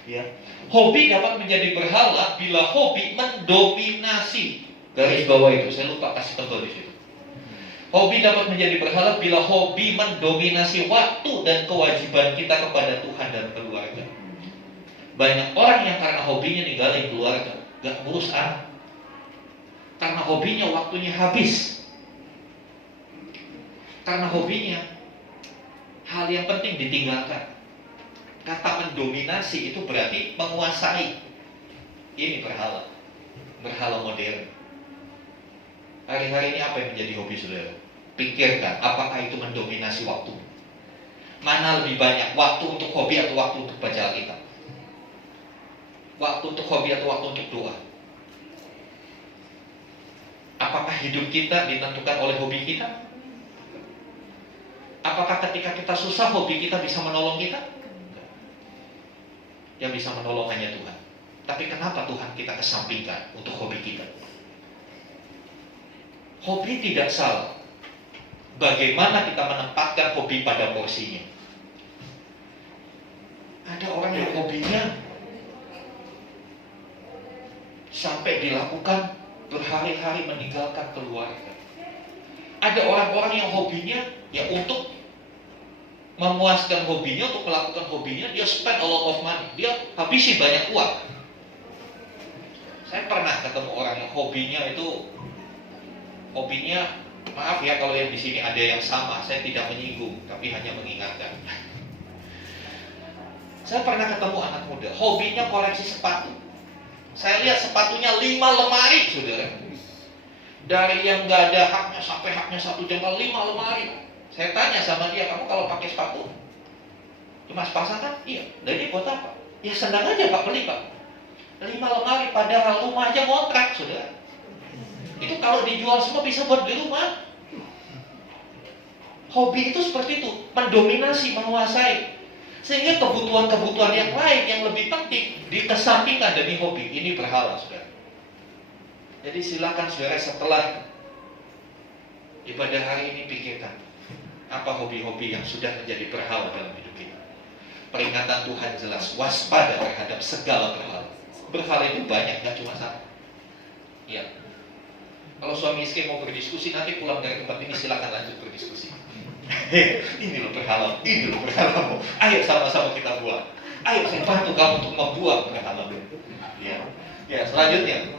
Ya. Hobi dapat menjadi berhala bila hobi mendominasi. Garis bawah itu, saya lupa kasih tebal di situ. Hobi dapat menjadi berhala bila hobi mendominasi waktu dan kewajiban kita kepada Tuhan dan keluarga. Banyak orang yang karena hobinya ninggalin keluarga, gak ngurus anak. Karena hobinya waktunya habis. Karena hobinya hal yang penting ditinggalkan. Kata mendominasi itu berarti menguasai. Ini berhala. Berhala modern. Hari-hari ini apa yang menjadi hobi saudara? Pikirkan, apakah itu mendominasi waktu? Mana lebih banyak, waktu untuk hobi atau waktu untuk baca Alkitab? Waktu untuk hobi atau waktu untuk doa? Apakah hidup kita ditentukan oleh hobi kita? Apakah ketika kita susah, hobi kita bisa menolong kita? Yang bisa menolong hanya Tuhan. Tapi kenapa Tuhan kita kesampingkan untuk hobi kita? Hobi tidak salah. Bagaimana kita menempatkan hobi pada porsinya? Ada orang yang hobinya sampai dilakukan berhari-hari meninggalkan keluarga. Ada orang-orang yang hobinya ya untuk memuaskan hobinya, untuk melakukan hobinya, dia spend a lot of money, dia habisi banyak uang. Saya pernah ketemu orang yang hobinya, maaf ya kalau yang di sini ada yang sama, saya tidak menyinggung, tapi hanya mengingatkan. Saya pernah ketemu anak muda, hobinya koleksi sepatu. Saya lihat sepatunya 5 lemari, saudara. Dari yang nggak ada haknya sampai haknya 1 jengkal, 5 lemari. Saya tanya sama dia, kamu kalau pakai sepatu cuma sepasang kan? Iya. Dan ini buat apa? Ya senang aja Pak, beli Pak. 5 lemari, padahal rumah aja ngontrak, saudara. Itu kalau dijual semua bisa buat beli rumah. Hobi itu seperti itu, mendominasi, menguasai. Sehingga kebutuhan-kebutuhan yang lain yang lebih penting dikesampingkan demi hobi. Ini berhala, saudara. Jadi silakan saudara setelah ibadah hari ini pikirkan, apa hobi-hobi yang sudah menjadi berhala dalam hidup kita. Peringatan Tuhan jelas, waspada terhadap segala berhala. Berhala itu banyak, gak cuma satu. Ya. Kalau suami istri mau berdiskusi, nanti pulang dari tempat ini silakan lanjut berdiskusi. Ini loh berhala, ini loh berhalamu. Ayo sama-sama kita buang. Ayo saya bantu kamu untuk membuang berhalamu. Ya. Ya, selanjutnya.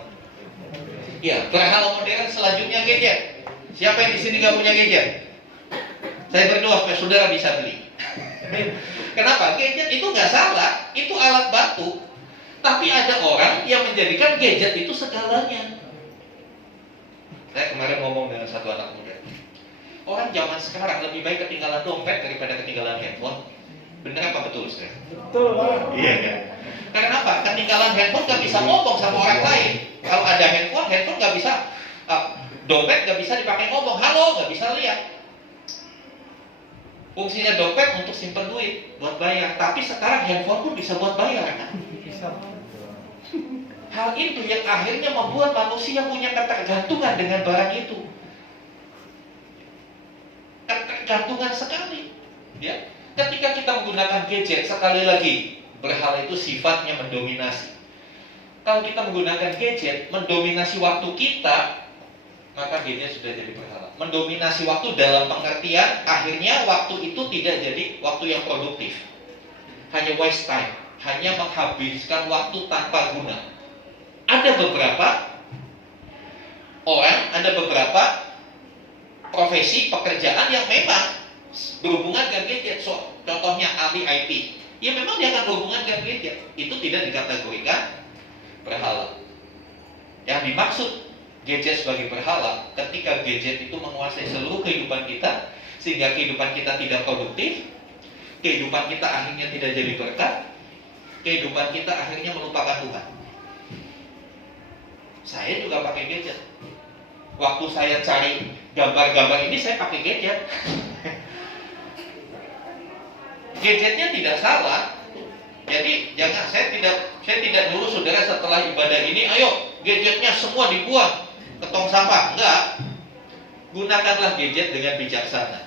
Ya, berhala modern selanjutnya gadget. Siapa yang di sini gak punya gadget? Saya berdoa supaya saudara bisa beli. Kenapa? Gadget itu nggak salah, itu alat bantu. Tapi ada orang yang menjadikan gadget itu segalanya. Saya kemarin ngomong dengan satu anak muda. Orang zaman sekarang lebih baik ketinggalan dompet daripada ketinggalan handphone. Benar apa betul, Ustaz? Betul, Pak. Iya kan? Karena apa? Ketinggalan handphone nggak bisa ngomong sama orang lain. Kalau ada handphone nggak bisa, dompet nggak bisa dipakai ngomong. Halo, nggak bisa lihat. Fungsinya dompet untuk simpen duit, buat bayar. Tapi sekarang handphone pun bisa buat bayar kan? Hal itu yang akhirnya membuat manusia punya ketergantungan dengan barang itu. Ketergantungan sekali. Ya, ketika kita menggunakan gadget, sekali lagi, berhala itu sifatnya mendominasi. Kalau kita menggunakan gadget, mendominasi waktu kita, maka gadget sudah jadi berhala. Mendominasi waktu dalam pengertian, akhirnya waktu itu tidak jadi waktu yang produktif. Hanya waste time, hanya menghabiskan waktu tanpa guna. Ada beberapa orang, ada beberapa profesi, pekerjaan yang memang berhubungan dengan gadget. Contohnya ahli IT, ya memang dia akan berhubungan dengan gadget. Itu tidak dikategorikan berhala. Yang dimaksud gadget sebagai berhala, ketika gadget itu menguasai seluruh kehidupan kita, sehingga kehidupan kita tidak produktif, kehidupan kita akhirnya tidak jadi berkat, kehidupan kita akhirnya melupakan Tuhan. Saya juga pakai gadget. Waktu saya cari gambar-gambar ini, saya pakai gadget. Gadgetnya tidak salah. Jadi jangan, saya tidak nyuruh saudara setelah ibadah ini, ayo gadgetnya semua dibuang ke tong sampah. Enggak. Gunakanlah gadget dengan bijaksana.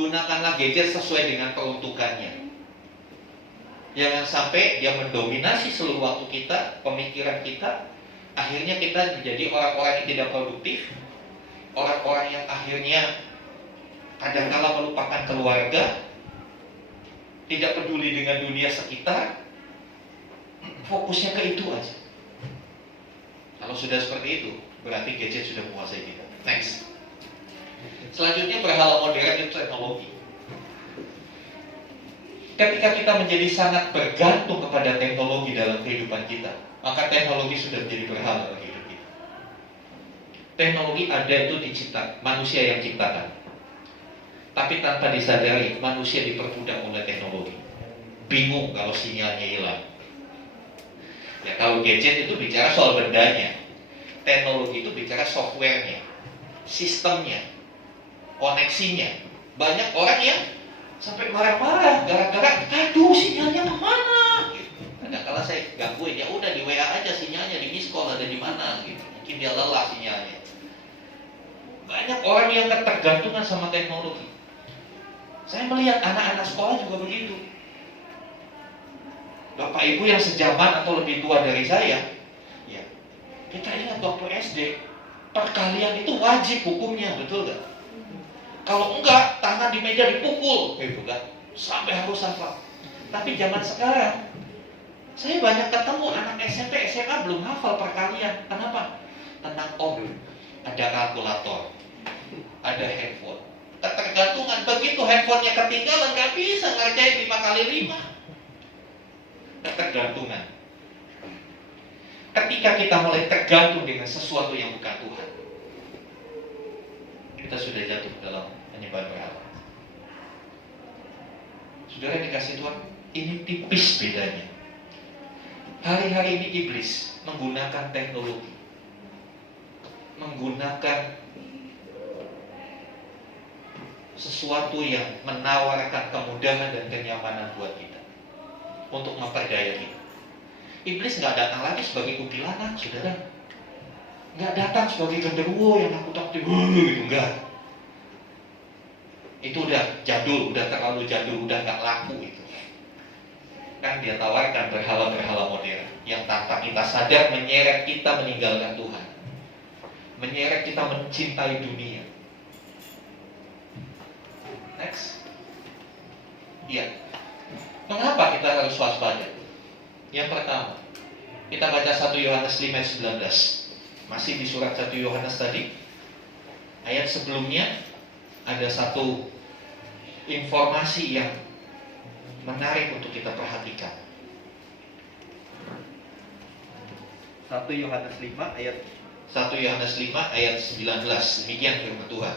Gunakanlah gadget sesuai dengan peruntukannya. Jangan sampai dia mendominasi seluruh waktu kita, pemikiran kita. Akhirnya kita menjadi orang-orang yang tidak produktif, orang-orang yang akhirnya kadang-kala melupakan keluarga, tidak peduli dengan dunia sekitar, fokusnya ke itu aja. Kalau sudah seperti itu, berarti gadget sudah menguasai kita. Next. Selanjutnya, berhala modern itu teknologi. Ketika kita menjadi sangat bergantung kepada teknologi dalam kehidupan kita, maka teknologi sudah menjadi berhala bagi hidup kita. Teknologi ada itu diciptakan, manusia yang ciptakan. Tapi tanpa disadari, manusia diperbudak oleh teknologi. Bingung kalau sinyalnya hilang. Ya, kalau gadget itu bicara soal bendanya, teknologi itu bicara softwarenya, sistemnya, koneksinya. Banyak orang yang sampai marah-marah gara-gara, aduh sinyalnya kemana? Gitu. Kadang-kala saya gangguin, ya udah di WA aja sinyalnya, di miss call ada di mana? Gitu. Mungkin dia lelah sinyalnya. Banyak orang yang ketergantungan sama teknologi. Saya melihat anak-anak sekolah juga begitu. Bapak ibu yang sejaman atau lebih tua dari saya, ya, kita ingat waktu SD, perkalian itu wajib hukumnya, betul gak? Kalau enggak, tangan di meja dipukul, gitu kan? Sampai harus hafal. Tapi zaman sekarang, saya banyak ketemu anak SMP, SMA belum hafal perkalian. Kenapa? Tentang ada kalkulator, ada handphone. Ketergantungan, begitu handphonenya ketinggalan, nggak bisa ngerjain 5 kali 5. Ketergantungan. Ketika kita mulai tergantung dengan sesuatu yang bukan Tuhan, kita sudah jatuh dalam penyembah berhala. Saudara dikasih Tuhan, ini tipis bedanya. Hari-hari ini iblis menggunakan teknologi, menggunakan sesuatu yang menawarkan kemudahan dan kenyamanan buat kita untuk memperdaya kita. Iblis nggak datang lagi sebagai kuntilanak, saudara. Nggak datang sebagai genderuwo yang nakut-nakutin, gitu, enggak. Itu udah jadul, udah terlalu jadul, udah nggak laku itu. Kan dia tawarkan berhala-berhala modern yang tanpa kita sadar menyeret kita meninggalkan Tuhan, menyeret kita mencintai dunia. Next. Iya. Mengapa kita harus waspada? Yang pertama, kita baca 1 Yohanes 5 ayat 19. Masih di surat 1 Yohanes tadi. Ayat sebelumnya ada satu informasi yang menarik untuk kita perhatikan. 1 Yohanes 5 ayat 19. Demikian firman Tuhan.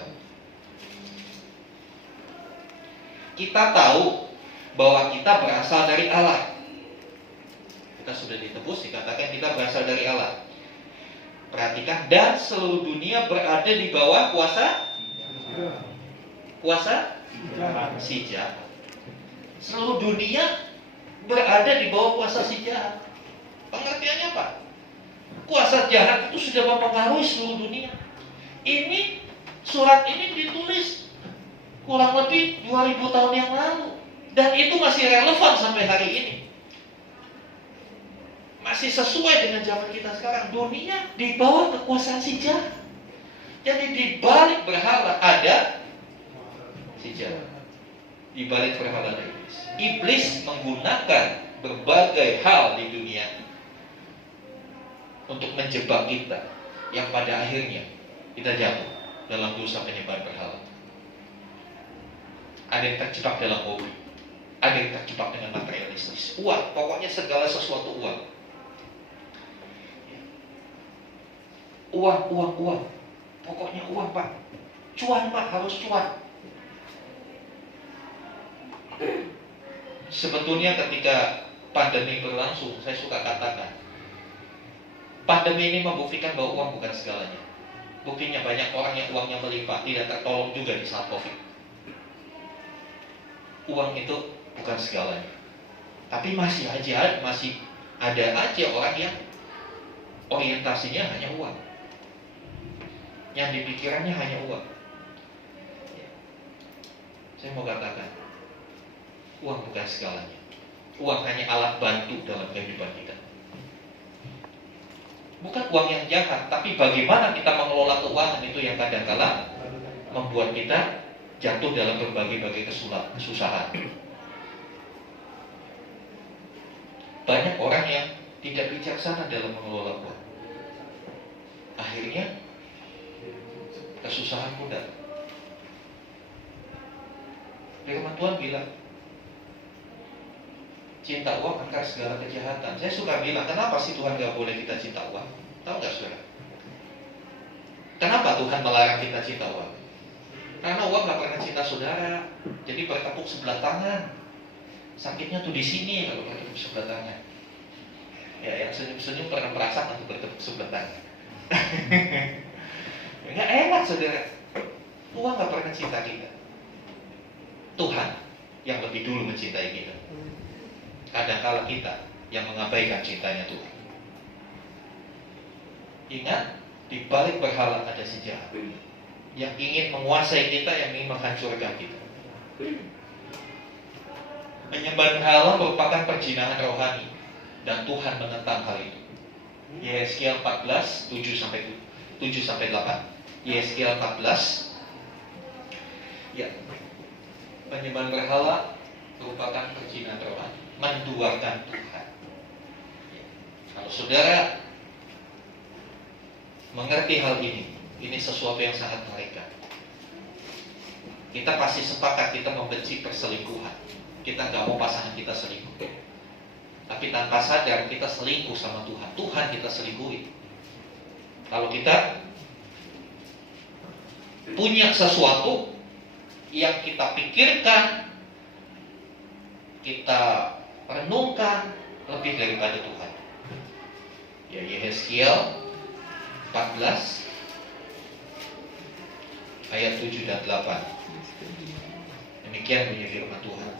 Kita tahu bahwa kita berasal dari Allah. Kita sudah ditebus, dikatakan kita berasal dari Allah. Perhatikan, dan seluruh dunia berada di bawah kuasa Si jahat. Seluruh dunia berada di bawah kuasa si jahat. Pengertiannya apa? Kuasa jahat itu sudah mempengaruhi seluruh dunia. Ini surat ini ditulis kurang lebih 2000 tahun yang lalu, dan itu masih relevan sampai hari ini. Masih sesuai dengan zaman kita sekarang. Dunia di bawah kekuasaan si jahat. Jadi di balik berhala ada si jahat. Di balik berhala ada iblis. Iblis menggunakan berbagai hal di dunia untuk menjebak kita, yang pada akhirnya kita jatuh dalam dosa penyembahan berhala. Ada yang terjebak dalam hobi, ada yang terjebak dengan materialistis, uang, pokoknya segala sesuatu uang. Uang, pokoknya uang Pak, cuan Pak, harus cuan. Sebetulnya ketika pandemi berlangsung, saya suka katakan, pandemi ini membuktikan bahwa uang bukan segalanya. Buktinya banyak orang yang uangnya melimpah, tidak tertolong juga di saat COVID. Uang itu bukan segalanya. Tapi masih ada aja orang yang orientasinya hanya uang, yang dipikirannya hanya uang. Saya mau katakan, uang bukan segalanya. Uang hanya alat bantu dalam kehidupan kita. Bukan uang yang jahat, tapi bagaimana kita mengelola keuangan itu yang kadang-kala membuat kita jatuh dalam berbagai kesusahan. Banyak orang yang tidak bijaksana dalam mengelola uang. Akhirnya kesusahan pun datang. Firman Tuhan bilang, cinta uang akar segala kejahatan. Saya suka bilang, kenapa sih Tuhan gak boleh kita cinta uang? Tahu gak saudara? Kenapa Tuhan melarang kita cinta uang? Karena uang gak pernah cinta saudara. Jadi bertepuk sebelah tangan. Sakitnya tuh di sini kalau bertepuk sebelah tangan. Ya, yang senyum-senyum pernah merasakan tuh bertepuk sebelah tangan. Gak enak saudara. Uang gak pernah cinta kita. Tuhan yang lebih dulu mencintai kita. Kadang-kala kita yang mengabaikan cintanya Tuhan. Ingat, di balik berhala ada si jahat yang ingin menguasai kita, yang ingin menghancurkan kita. Menyembah berhala merupakan perjinahan rohani, dan Tuhan menentang hal itu. Yesaya 14 7-8. Yesaya 14. Ya, penyembahan berhala merupakan perjinahan rohani, menduakan Tuhan. Ya. Kalau saudara mengerti hal ini sesuatu yang sangat mengerikan. Kita pasti sepakat kita membenci perselingkuhan. Kita nggak mau pasangan kita selingkuh. Tapi tanpa sadar kita selingkuh sama Tuhan. Tuhan kita selingkuhi. Kalau kita punya sesuatu yang kita pikirkan, kita renungkan lebih daripada Tuhan. Ya, Yesaya 14 ayat 7 dan 8. Demikian bunyi firman Tuhan.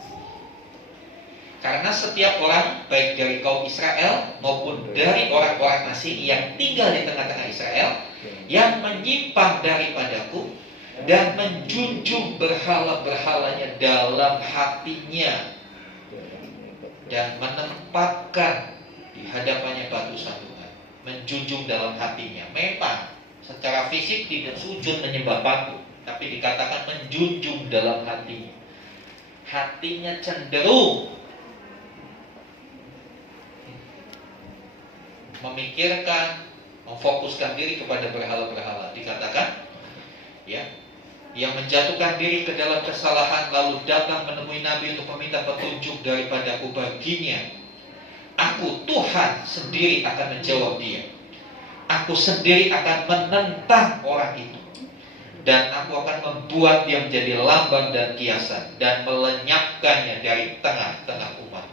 Karena setiap orang, baik dari kaum Israel maupun dari orang-orang asing yang tinggal di tengah-tengah Israel, yang menyimpang daripadaku dan menjunjung berhala-berhalanya dalam hatinya, dan menempatkan di hadapannya batu sandungan. Menjunjung dalam hatinya. Memang secara fisik tidak sujud menyembah batu, tapi dikatakan menjunjung dalam hatinya. Hatinya cenderung memikirkan, memfokuskan diri kepada berhala-berhala. Dikatakan, ya, yang menjatuhkan diri ke dalam kesalahan lalu datang menemui Nabi untuk meminta petunjuk daripadaku baginya. Aku Tuhan sendiri akan menjawab dia. Aku sendiri akan menentang orang itu, dan aku akan membuat dia menjadi lambang dan kiasan, dan melenyapkannya dari tengah-tengah umat.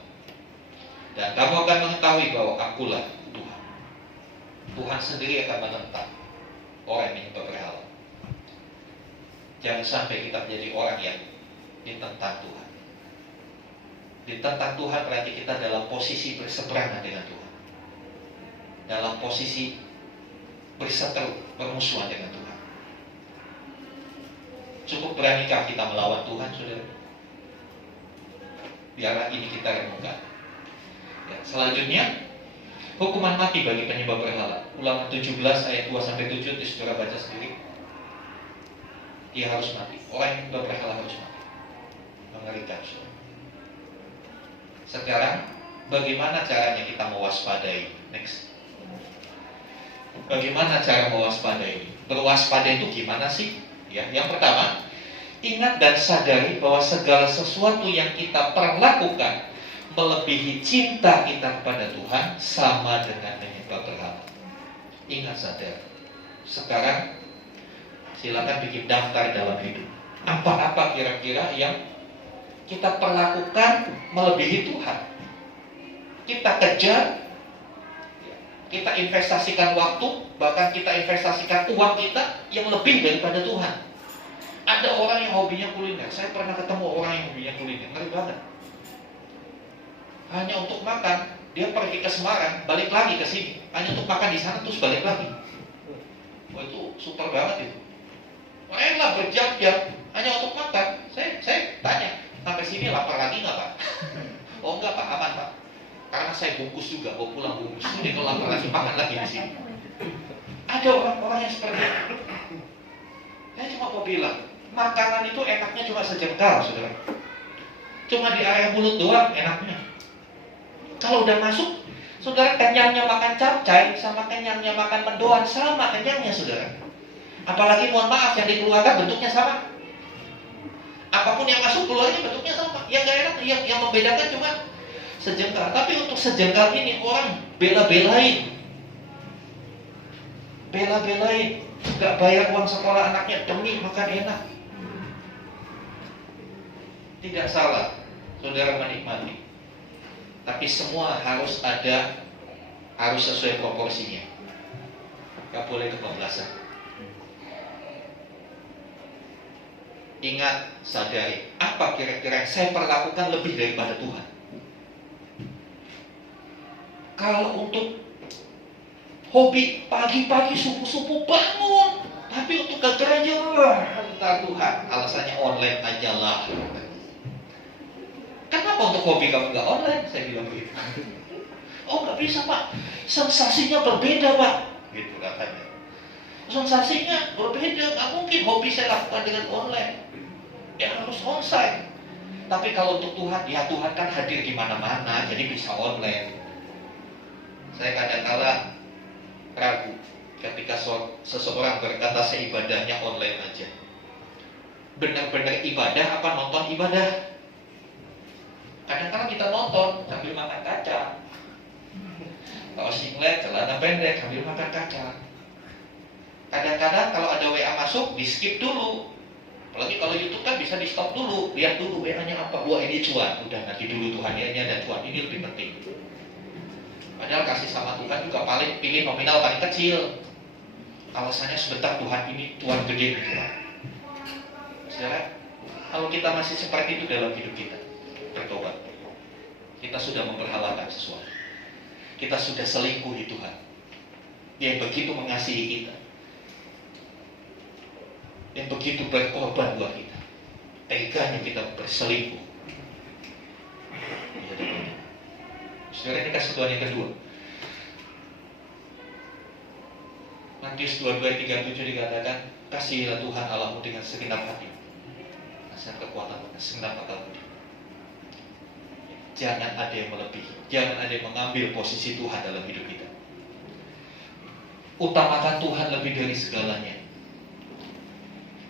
Dan kamu akan mengetahui bahwa akulah Tuhan. Tuhan sendiri akan menentang orang yang menyembah berhala. Jangan sampai kita menjadi orang yang ditentang Tuhan. Ditentang Tuhan berarti kita dalam posisi berseberangan dengan Tuhan, dalam posisi berseteru, bermusuhan dengan Tuhan. Cukup beranikah kita melawan Tuhan, saudara? Biarlah ini kita renungkan. Ya, selanjutnya, hukuman mati bagi penyembah berhala. Ulangan 17 ayat 2-7 itu saudara baca sendiri. Dia harus mati. Orang yang menyembah berhala harus mati. Mengerikan, saudara. Sekarang, bagaimana caranya kita mewaspadai? Next. Bagaimana cara mewaspadai? Berwaspada itu gimana sih? Ya, yang pertama, ingat dan sadari bahwa segala sesuatu yang kita perlakukan melebihi cinta kita kepada Tuhan sama dengan menyembah berhala. Ingat, sadar. Sekarang silakan bikin daftar dalam hidup. Apa-apa kira-kira yang kita perlakukan melebihi Tuhan? Kita kejar, kita investasikan waktu, bahkan kita investasikan uang kita yang lebih daripada Tuhan. Ada orang yang hobinya kuliner. Saya pernah ketemu orang yang hobinya kuliner, ngeri banget. Hanya untuk makan, dia pergi ke Semarang, balik lagi ke sini, hanya untuk makan di sana terus balik lagi. Wah, itu super banget itu. Mainlah berjam-jam hanya untuk makan. Saya tanya, sampai sini lapar lagi nggak Pak? Oh enggak Pak, aman Pak. Karena saya bungkus juga, bawa pulang bungkus. Jadi kalau lapar lagi makan lagi di sini. Ada orang-orang yang seperti itu. Saya cuma mau bilang, makanan itu enaknya cuma sejengkal, saudara. Cuma di area mulut doang enaknya. Kalau udah masuk, saudara, kenyangnya makan capcay sama kenyangnya makan mendoan sama kenyangnya, saudara. Apalagi mohon maaf yang dikeluarkan bentuknya sama. Apapun yang masuk keluarnya bentuknya sama. Yang gak enak, yang membedakan cuma sejengkal. Tapi untuk sejengkal ini orang bela-belain, gak bayar uang sekolah anaknya demi makan enak. Tidak salah, saudara menikmati. Tapi semua harus sesuai proporsinya. Gak boleh kebablasan. Ingat, sadari, apa kira-kira yang saya perlakukan lebih daripada Tuhan? Kalau untuk hobi, pagi-pagi subuh-subuh bangun, tapi untuk ke gereja, entar Tuhan, alasannya online aja lah. Kenapa untuk hobi kamu nggak online? Saya bilang begitu. Oh nggak bisa Pak, sensasinya berbeda Pak. Gitu katanya. Sensasinya berbeda, nggak mungkin hobi saya lakukan dengan online. Ya harus onsite. Tapi kalau untuk Tuhan, ya Tuhan kan hadir di mana-mana, jadi bisa online. Saya kadang-kala ragu ketika seseorang berkata saya ibadahnya online aja. Benar-benar ibadah apa nonton ibadah? Kadang-kadang kita nonton sambil makan kacang, kaos singlet, celana pendek sambil makan kacang. Kadang-kadang kalau ada WA masuk, di skip dulu. Apalagi kalau YouTube kan bisa di stop dulu, lihat dulu WA-nya apa. Wah ini cuan, udah nanti dulu Tuhan ini ada cuan, ini lebih penting. Padahal kasih sama Tuhan juga paling pilih nominal paling kecil. Alasannya sebentar Tuhan ini Tuhan gede gitu. Saudara, kalau kita masih seperti itu dalam hidup kita, bertobat. Kita sudah memperhalakan sesuatu. Kita sudah selingkuhi Tuhan yang begitu mengasihi kita, yang begitu berkorban buat kita. Teganya kita berselingkuh. Saudara, ini kasih Tuhan yang kedua. Matius 22:37 dikatakan, kasihilah Tuhan Allahmu dengan segenap hati, nasihat kekuatan, segenap akal budi. Jangan ada yang melebihi, jangan ada yang mengambil posisi Tuhan dalam hidup kita. Utamakan Tuhan lebih dari segalanya.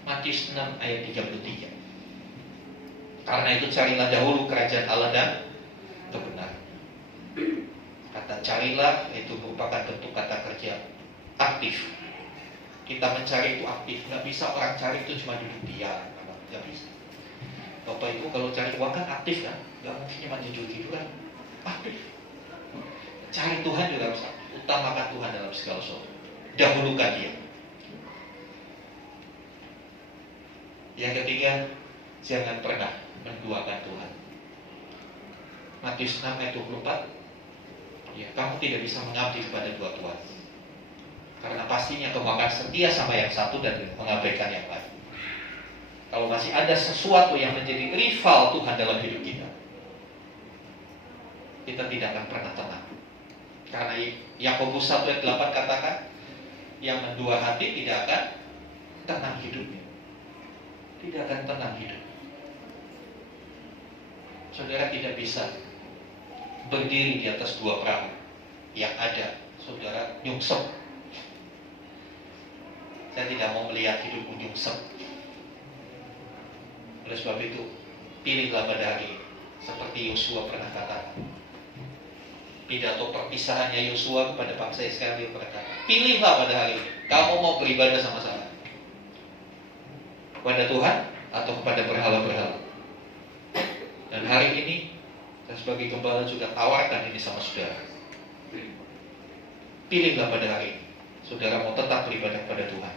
Matius 6 ayat 33. Karena itu carilah dahulu kerajaan Allah dan kebenaran. Kata carilah itu merupakan bentuk kata kerja aktif. Kita mencari itu aktif. Gak bisa orang cari itu cuma duduk diam. Gak bisa. Bapak Ibu kalau cari uang kan aktif kan? Gak mungkin cuma tidur-tiduran. Aktif. Cari Tuhan juga harus aktif. Utamakan Tuhan dalam segala sesuatu. Dahulukan Dia. Yang ketiga, Jangan pernah menduakan Tuhan. Matius 6 ayat 24, ya, kamu tidak bisa mengabdi kepada dua tuan, karena pastinya kamu akan setia sama yang satu dan mengabaikan yang lain. Kalau masih ada sesuatu yang menjadi rival Tuhan dalam hidup kita, kita tidak akan pernah tenang. Karena Yakobus 1 ayat 8 katakan, yang mendua hati tidak akan tenang hidupnya. Tidak akan tenang hidup. Saudara tidak bisa berdiri di atas dua perahu. Yang ada, saudara nyungsep. Saya tidak mau melihat hidupmu nyungsep. Oleh sebab itu, pilihlah pada hari ini, seperti Yosua pernah katakan. Pidato perpisahannya Yosua kepada bangsa Israel berkata, pilihlah pada hari ini, kamu mau beribadah sama-sama kepada Tuhan atau kepada berhala-berhala. Dan hari ini, saya sebagai gembala juga tawarkan ini sama saudara. Pilihlah pada hari ini, saudara mau tetap beribadah kepada Tuhan,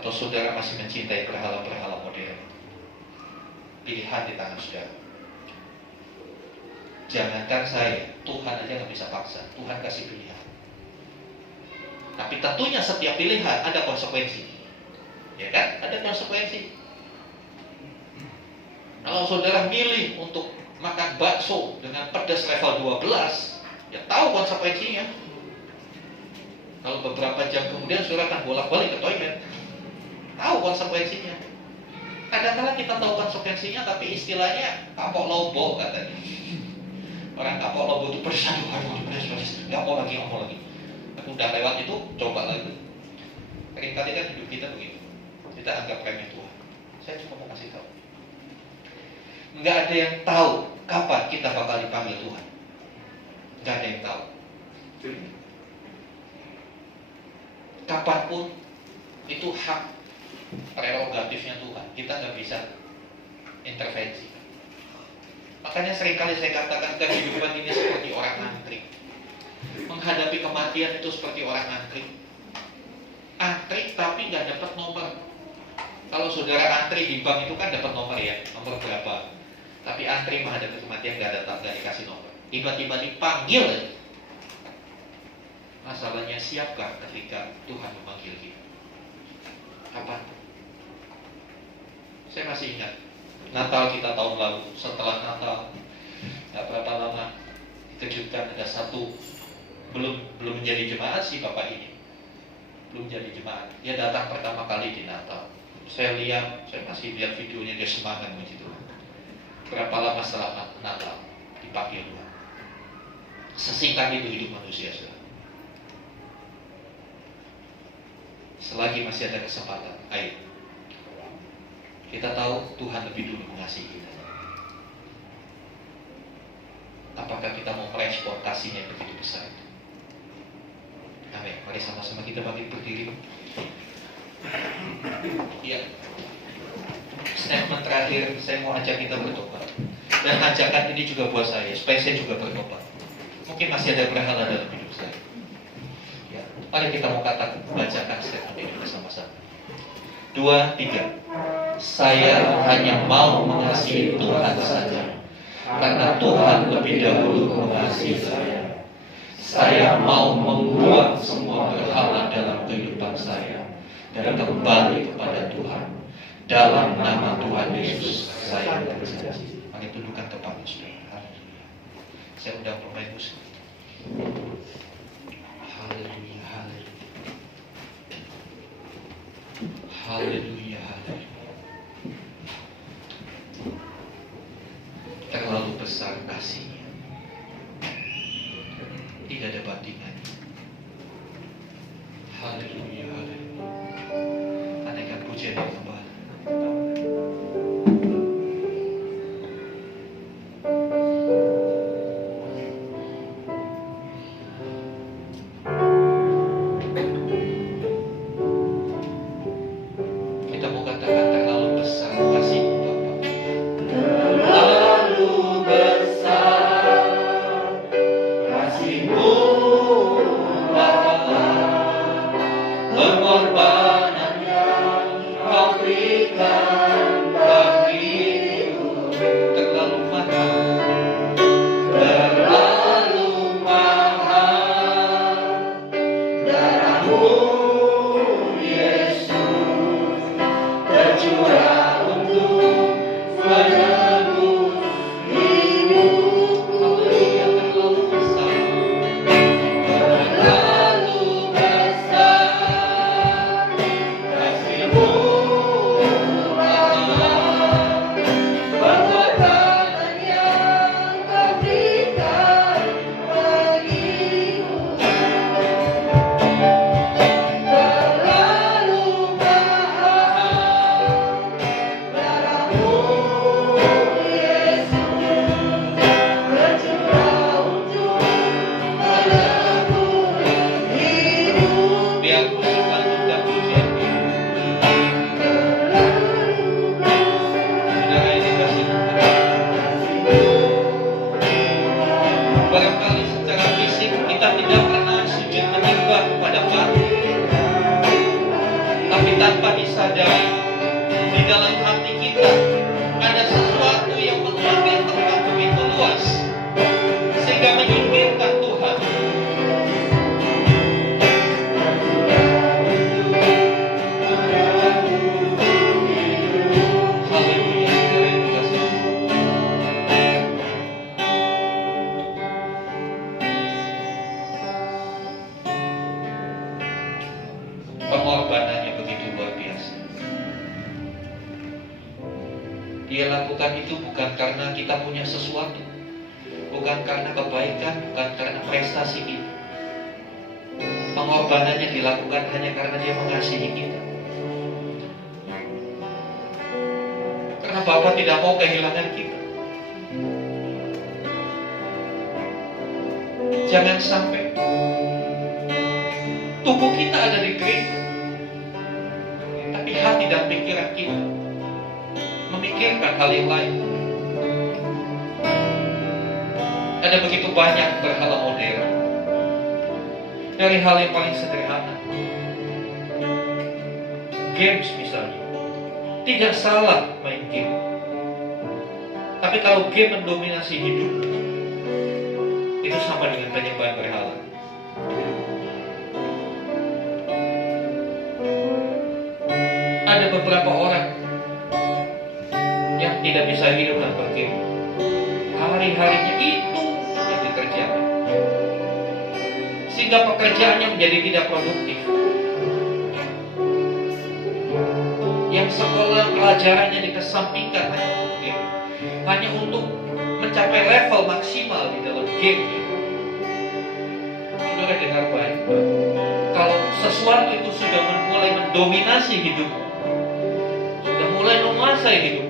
atau saudara masih mencintai berhala-berhala modern. Pilihan di tangan saudara. Jangankan saya, Tuhan aja nggak bisa paksa. Tuhan kasih pilihan. Tapi tentunya setiap pilihan ada konsekuensi. Ya kan? Ada konsekuensi. Kalau saudara milih untuk makan bakso dengan pedas level 12, ya tahu konsekuensinya. Kalau beberapa jam kemudian saudara akan bolak-balik ke toilet, tahu konsekuensinya. Kadang-kadang kita tahu konsekuensinya, tapi istilahnya kapok lobo katanya. Orang kapok lobo itu pedas, nggak mau lagi. Aku udah lewat itu, coba lagi. Seringkali kan hidup kita begitu. Kita anggap remeh Tuhan. Saya cuma mau kasih tahu. Nggak ada yang tahu kapan kita bakal dipanggil Tuhan. Nggak ada yang tahu. Kapanpun itu hak prerogatifnya Tuhan. Kita nggak bisa intervensi. Makanya seringkali saya katakan kehidupan ini seperti orang antri. Menghadapi kematian itu seperti orang antri. Antri tapi nggak dapat nomor. Kalau saudara antri di bank itu kan dapat nomor ya, nomor berapa. Tapi antri menghadapi kematian nggak dikasih nomor. Tiba-tiba dipanggil. Masalahnya siapkah ketika Tuhan memanggil kita? Kapan? Saya masih ingat Natal kita tahun lalu. Setelah Natal nggak berapa lama dikejutkan ada satu belum menjadi jemaat sih bapak ini, belum jadi jemaat. Dia datang pertama kali di Natal. Saya masih lihat videonya, dia semangat begitu. Berapa lama setelah Natal dipanggil Tuhan. Sesingkat itu hidup manusia sudah. Selagi masih ada kesempatan, ayo. Kita tahu Tuhan lebih dulu mengasihi kita. Apakah kita mau merespon kasihnya yang begitu besar itu? Amin. Mari sama-sama kita bangkit berdiri. Iya. Statement terakhir, saya mau ajak kita bertobat. Dan ajakan ini juga buat saya, supaya saya juga bertobat. Mungkin masih ada berhala dalam hidup saya. Ya. Mari kita mau bacakan statement ini bersama-sama. 2, 3. Saya hanya mau mengasihi Tuhan saja, karena Tuhan lebih dahulu mengasihi saya. Saya mau membuang semua berhala dalam kehidupan saya dan kembali kepada Tuhan. Dalam nama Tuhan Yesus, saya berjanji. Mari tundukkan kepala saudara. Saya undang pemain musik. Haleluya, haleluya. Haleluya, haleluya. Terlalu besar kasihnya, tidak ada bandingannya. Haleluya, haleluya. Andaikan pujian yang kembali. Kita mau katakan terlalu besar kasih Bapa. Terlalu besar kasih-Mu Bapa, pengorbanan yang Kau berikan bagi Dia lakukan itu bukan karena kita punya sesuatu, bukan karena kebaikan, bukan karena prestasi kita. Pengorbanannya dilakukan hanya karena Dia mengasihi kita. Karena Bapa tidak mau kehilangan kita. Jangan sampai tubuh kita ada di gereja, tapi hati dan pikiran kita memikirkan hal yang lain. Ada begitu banyak berhala modern. Dari hal yang paling sederhana, games misalnya. Tidak salah main game, tapi kalau game mendominasi hidup, itu sama dengan penyembahan berhala. Ada beberapa orang yang tidak bisa hidup tanpa game. Hari-harinya itu yang dikerjakan, sehingga pekerjaannya menjadi tidak produktif. Yang sekolah pelajarannya dikesampingkan hanya untuk game, hanya untuk mencapai level maksimal di dalam game. Saudara dengar baik, kalau sesuatu itu sudah mulai mendominasi hidup, sudah mulai menguasai hidup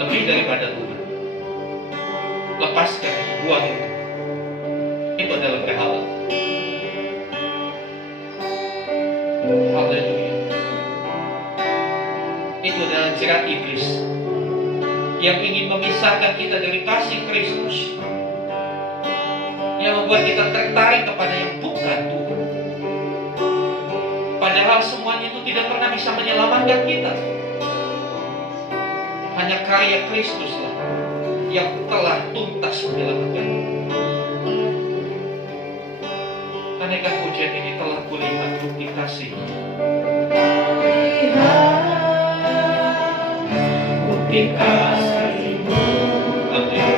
lebih daripada Tuhan, lepaskan, buang itu. Itu adalah berhala. Haleluya. Itu adalah jerat iblis yang ingin memisahkan kita dari kasih Kristus, yang membuat kita tertarik kepada yang bukan Tuhan. Padahal semuanya itu tidak pernah bisa menyelamatkan kita. Hanya karya Kristuslah yang telah tuntas menyelamatkan. Aneka pujian ini telah kulihat bukti kasih. Bukti kasih-Mu. Amin.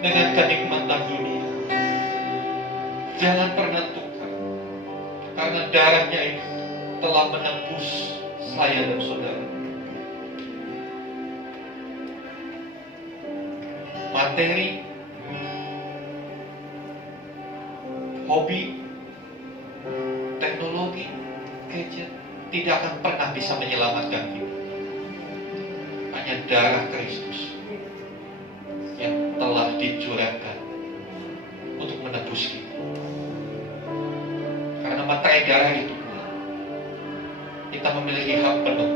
dengan kenikmatan dunia. Jangan pernah tukar, karena darahnya itu telah menebus saya dan saudara. Materi, hobi, teknologi, gadget tidak akan pernah bisa menyelamatkan kita. Hanya darah Kristus yang telah dicurahkan untuk menebus kita. Karena materi darah itu kita memiliki hak penuh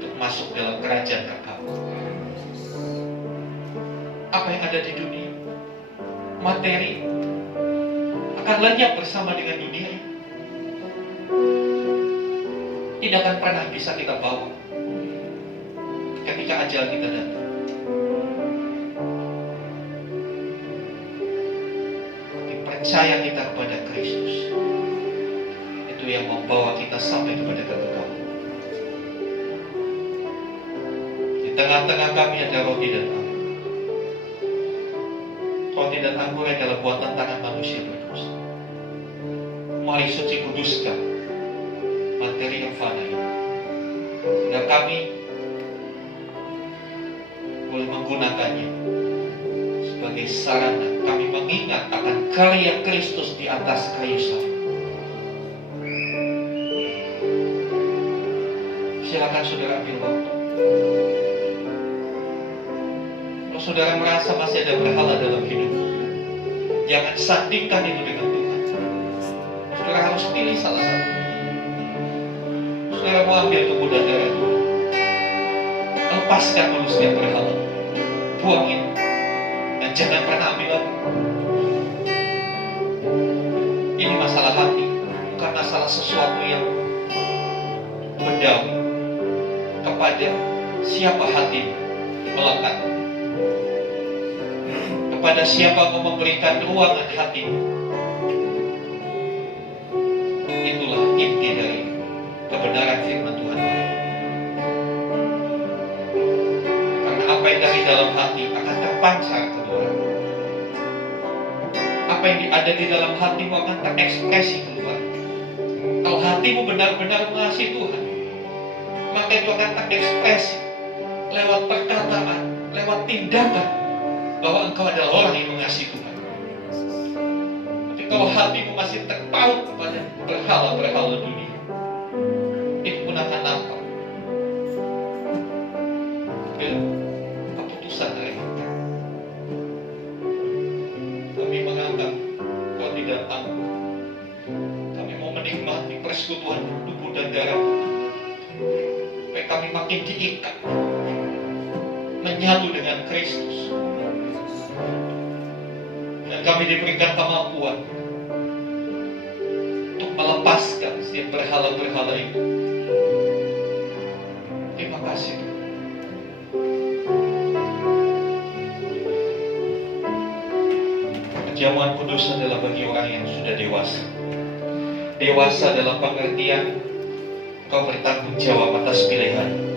untuk masuk dalam kerajaan kekal. Apa yang ada di dunia, materi, akan lenyap bersama dengan dunia ini. Tidak akan pernah bisa kita bawa ketika ajal kita datang. Tapi percaya kita kepada Kristus, itu yang membawa kita sampai kepada kekekalan. Di tengah-tengah kami ada roti dan anggur. Roti dan anggur adalah buatan tangan manusia berdosa. Mari suci kuduskan materi yang fana ini, sehingga kami boleh menggunakannya sebagai sarana kami mengingat akan karya Kristus di atas kayu salib. Silakan saudara ambil waktu. Kalau saudara merasa masih ada berhala dalam hidup, jangan sandingkan itu dengan Tuhan. Saudara harus pilih salah satu. Saudara mau ambil tubuh dan darah Tuhan, lepaskan dulu setiap berhala, buangin, dan jangan pernah ambil lagi. Ini masalah hati, bukan masalah sesuatu yang bendawi. Kepada siapa hati melekat, kepada siapa mau memberikan ruangan hati, itulah inti dari kebenaran firman Tuhan. Karena apa yang dari dalam hati akan terpancar keluar. Apa yang ada di dalam hatimu akan terekspresi keluar. Kalau hatimu benar-benar mengasihi Tuhan, maka itu akan terekspresi lewat perkataan, lewat tindakan, bahwa engkau adalah orang yang mengasihi Tuhan. Tapi kalau hatimu masih terpaut kepada berhala-berhala dunia, itu pun akan nampak. Keputusan dari kita, kami menganggap kau tidak tangguh. Kami mau menikmati persekutuan tubuh dan darah, supaya kami makin diikat, menyatu dengan Kristus, dan kami diberikan kemampuan untuk melepaskan setiap berhala-berhala itu. Terima kasih Tuhan. Perjamuan kudus adalah bagi orang yang sudah dewasa. Dewasa dalam pengertian kau bertanggung jawab atas pilihan.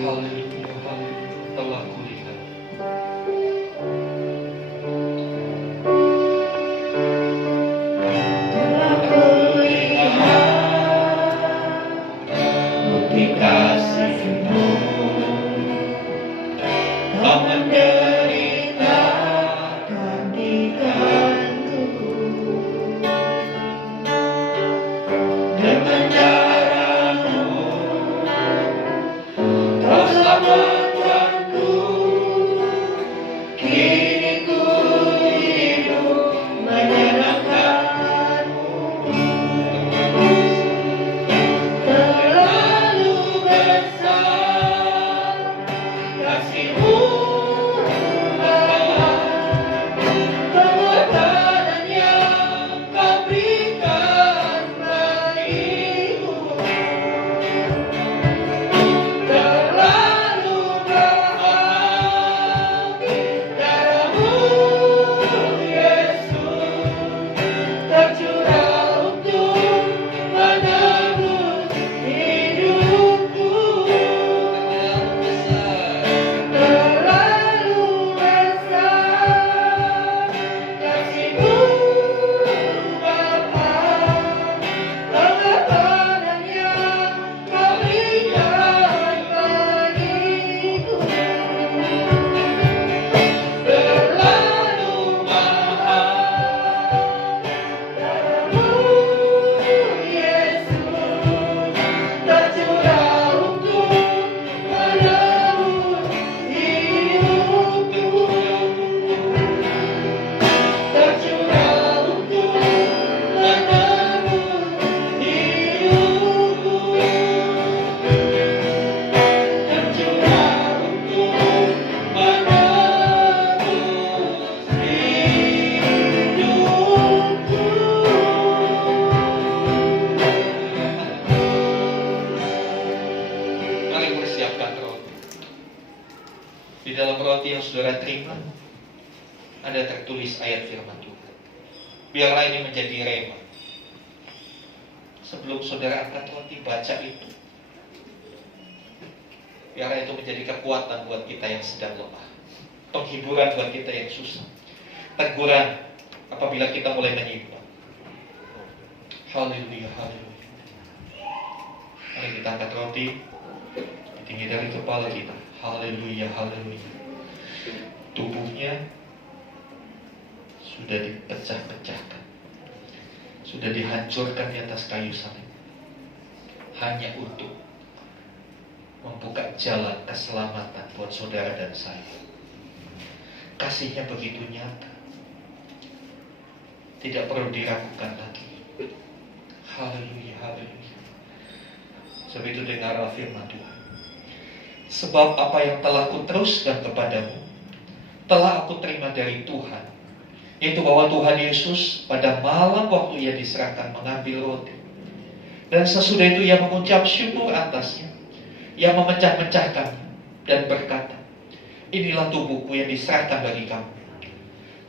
Haleluya, haleluya, telah kulihat. Telah kulihat bukti kasih-Mu, Kau menderita gantikanku. Dengan darah-Mu Kau telah Di dalam roti yang saudara terima, ada tertulis ayat firman Tuhan. Biarlah ini menjadi rema. Sebelum saudara angkat roti, baca itu. Biarlah itu menjadi kekuatan buat kita yang sedang lemah, penghiburan buat kita yang susah, teguran apabila kita mulai menyimpang. Haleluya, haleluya. Mari kita angkat roti tinggi dari kepala kita. Haleluya, haleluya. Tubuhnya sudah dipecah-pecahkan, sudah dihancurkan di atas kayu salib, hanya untuk membuka jalan keselamatan buat saudara dan saya. Kasihnya begitu nyata, tidak perlu diragukan lagi. Haleluya, haleluya. Sebab itu dengarlah firman Tuhan. Sebab apa yang telah kuteruskan kepadamu, telah aku terima dari Tuhan, yaitu bahwa Tuhan Yesus pada malam waktu ia diserahkan mengambil roti, dan sesudah itu ia mengucap syukur atasnya, ia memecah-mecahkan dan berkata, inilah tubuhku yang diserahkan bagi kamu.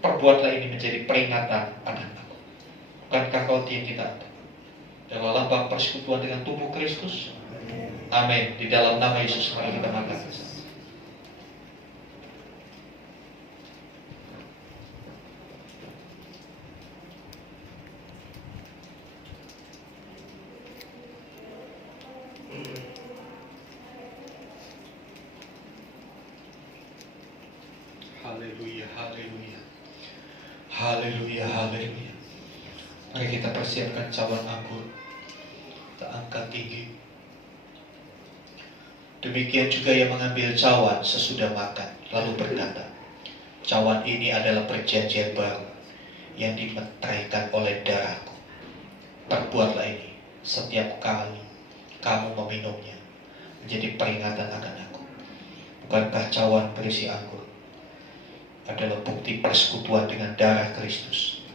Perbuatlah ini menjadi peringatan akan aku. Bukankah roti yang kita angkat adalah lambang persekutuan dengan tubuh Kristus? Amin. Di dalam nama Yesus mari kita makan. Haleluya, haleluya. Haleluya, haleluya. Mari kita persiapkan cawan anggur. Kita angkat tinggi. Demikian juga yang mengambil cawan sesudah makan, lalu berkata, cawan ini adalah perjanjian baru yang dimeteraikan oleh darahku. Perbuatlah ini setiap kali kamu meminumnya, menjadi peringatan akan aku. Bukankah cawan berisi anggur adalah bukti persekutuan dengan darah Kristus?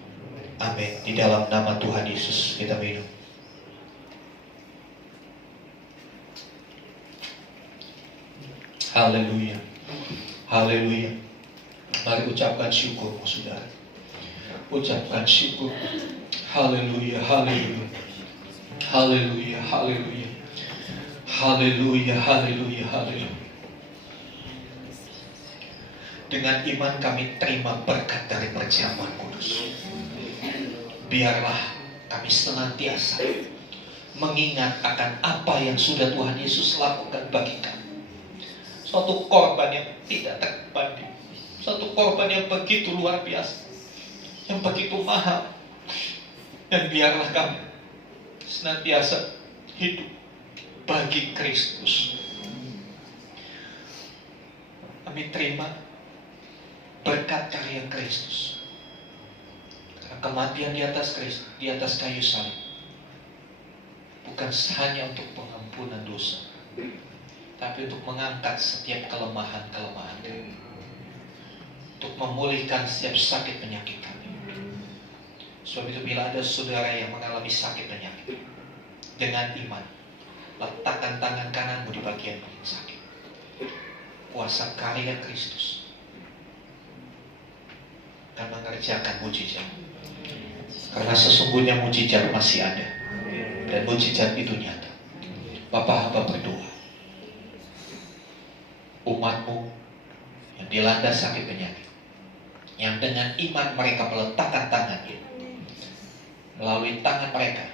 Amin. Di dalam nama Tuhan Yesus kita minum. Haleluya, haleluya. Mari ucapkan syukur, saudara. Ucapkan syukur. Haleluya, haleluya. Haleluya, haleluya. Haleluya, haleluya, haleluya. Dengan iman kami terima berkat dari perjamuan kudus. Biarlah kami senantiasa mengingat akan apa yang sudah Tuhan Yesus lakukan bagi kami. Suatu korban yang tidak terbanding, suatu korban yang begitu luar biasa, yang begitu mahal. Dan biarlah kami senantiasa hidup bagi Kristus. Kami terima berkat karya Kristus, karena kematian di atas Kristus, di atas kayu salib, bukan hanya untuk pengampunan dosa, tapi untuk mengangkat setiap kelemahan-kelemahan kami, untuk memulihkan setiap sakit penyakit kami. Sebab itu bila ada saudara yang mengalami sakit penyakit, dengan iman, letakkan tangan kananmu di bagian paling sakit. Kuasa karya Kristus akan mengerjakan mujizat. Karena sesungguhnya mujizat masih ada, dan mujizat itu nyata. Bapak hamba berdoa, umatmu yang dilanda sakit penyakit, yang dengan iman mereka meletakkan tangannya, melalui tangan mereka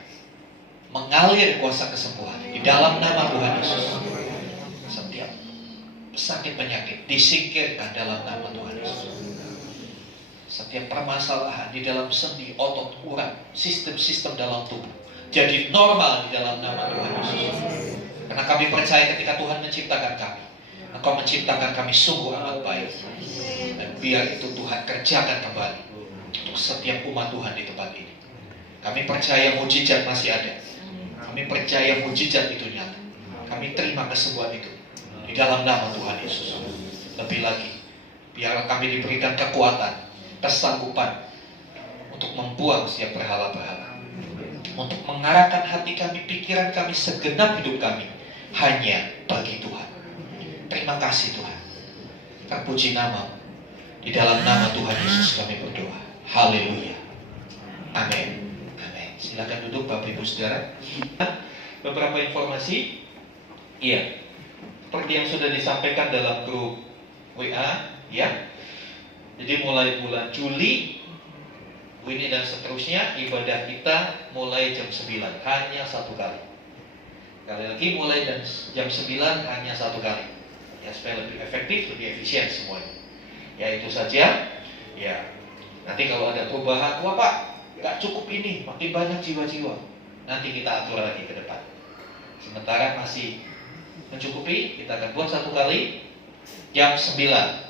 mengalir kuasa kesembuhan di dalam nama Tuhan Yesus. Setiap sakit penyakit disingkirkan dalam nama Tuhan Yesus. Setiap permasalahan di dalam sendi, otot, urat, sistem-sistem dalam tubuh jadi normal di dalam nama Tuhan Yesus. Karena kami percaya ketika Tuhan menciptakan kami, Engkau menciptakan kami sungguh amat baik. Dan biar itu Tuhan kerjakan kembali untuk setiap umat Tuhan di tempat ini. Kami percaya mujizat masih ada. Kami percaya mujizat itu nyata. Kami terima kesembuhan itu di dalam nama Tuhan Yesus. Lebih lagi, biarlah kami diberikan kekuatan, kesanggupan untuk membuang setiap berhala-berhala, untuk mengarahkan hati kami, pikiran kami, segenap hidup kami hanya bagi Tuhan. Terima kasih Tuhan. Terpuji nama. Di dalam nama Tuhan Yesus kami berdoa. Haleluya. Amin. Amin. Silakan duduk Bapak Ibu Saudara. Beberapa informasi. Iya. Seperti yang sudah disampaikan dalam grup WA, ya. Jadi mulai bulan Juli ini dan seterusnya ibadah kita mulai jam 9, hanya satu kali. Kali lagi mulai jam 9 hanya satu kali. Ya, supaya lebih efektif, lebih efisien semuanya. Ya itu saja. Ya. Nanti kalau ada perubahan, wah Pak, nggak cukup ini, makin banyak jiwa-jiwa. Nanti kita atur lagi ke depan. Sementara masih mencukupi, kita akan buat satu kali jam 9.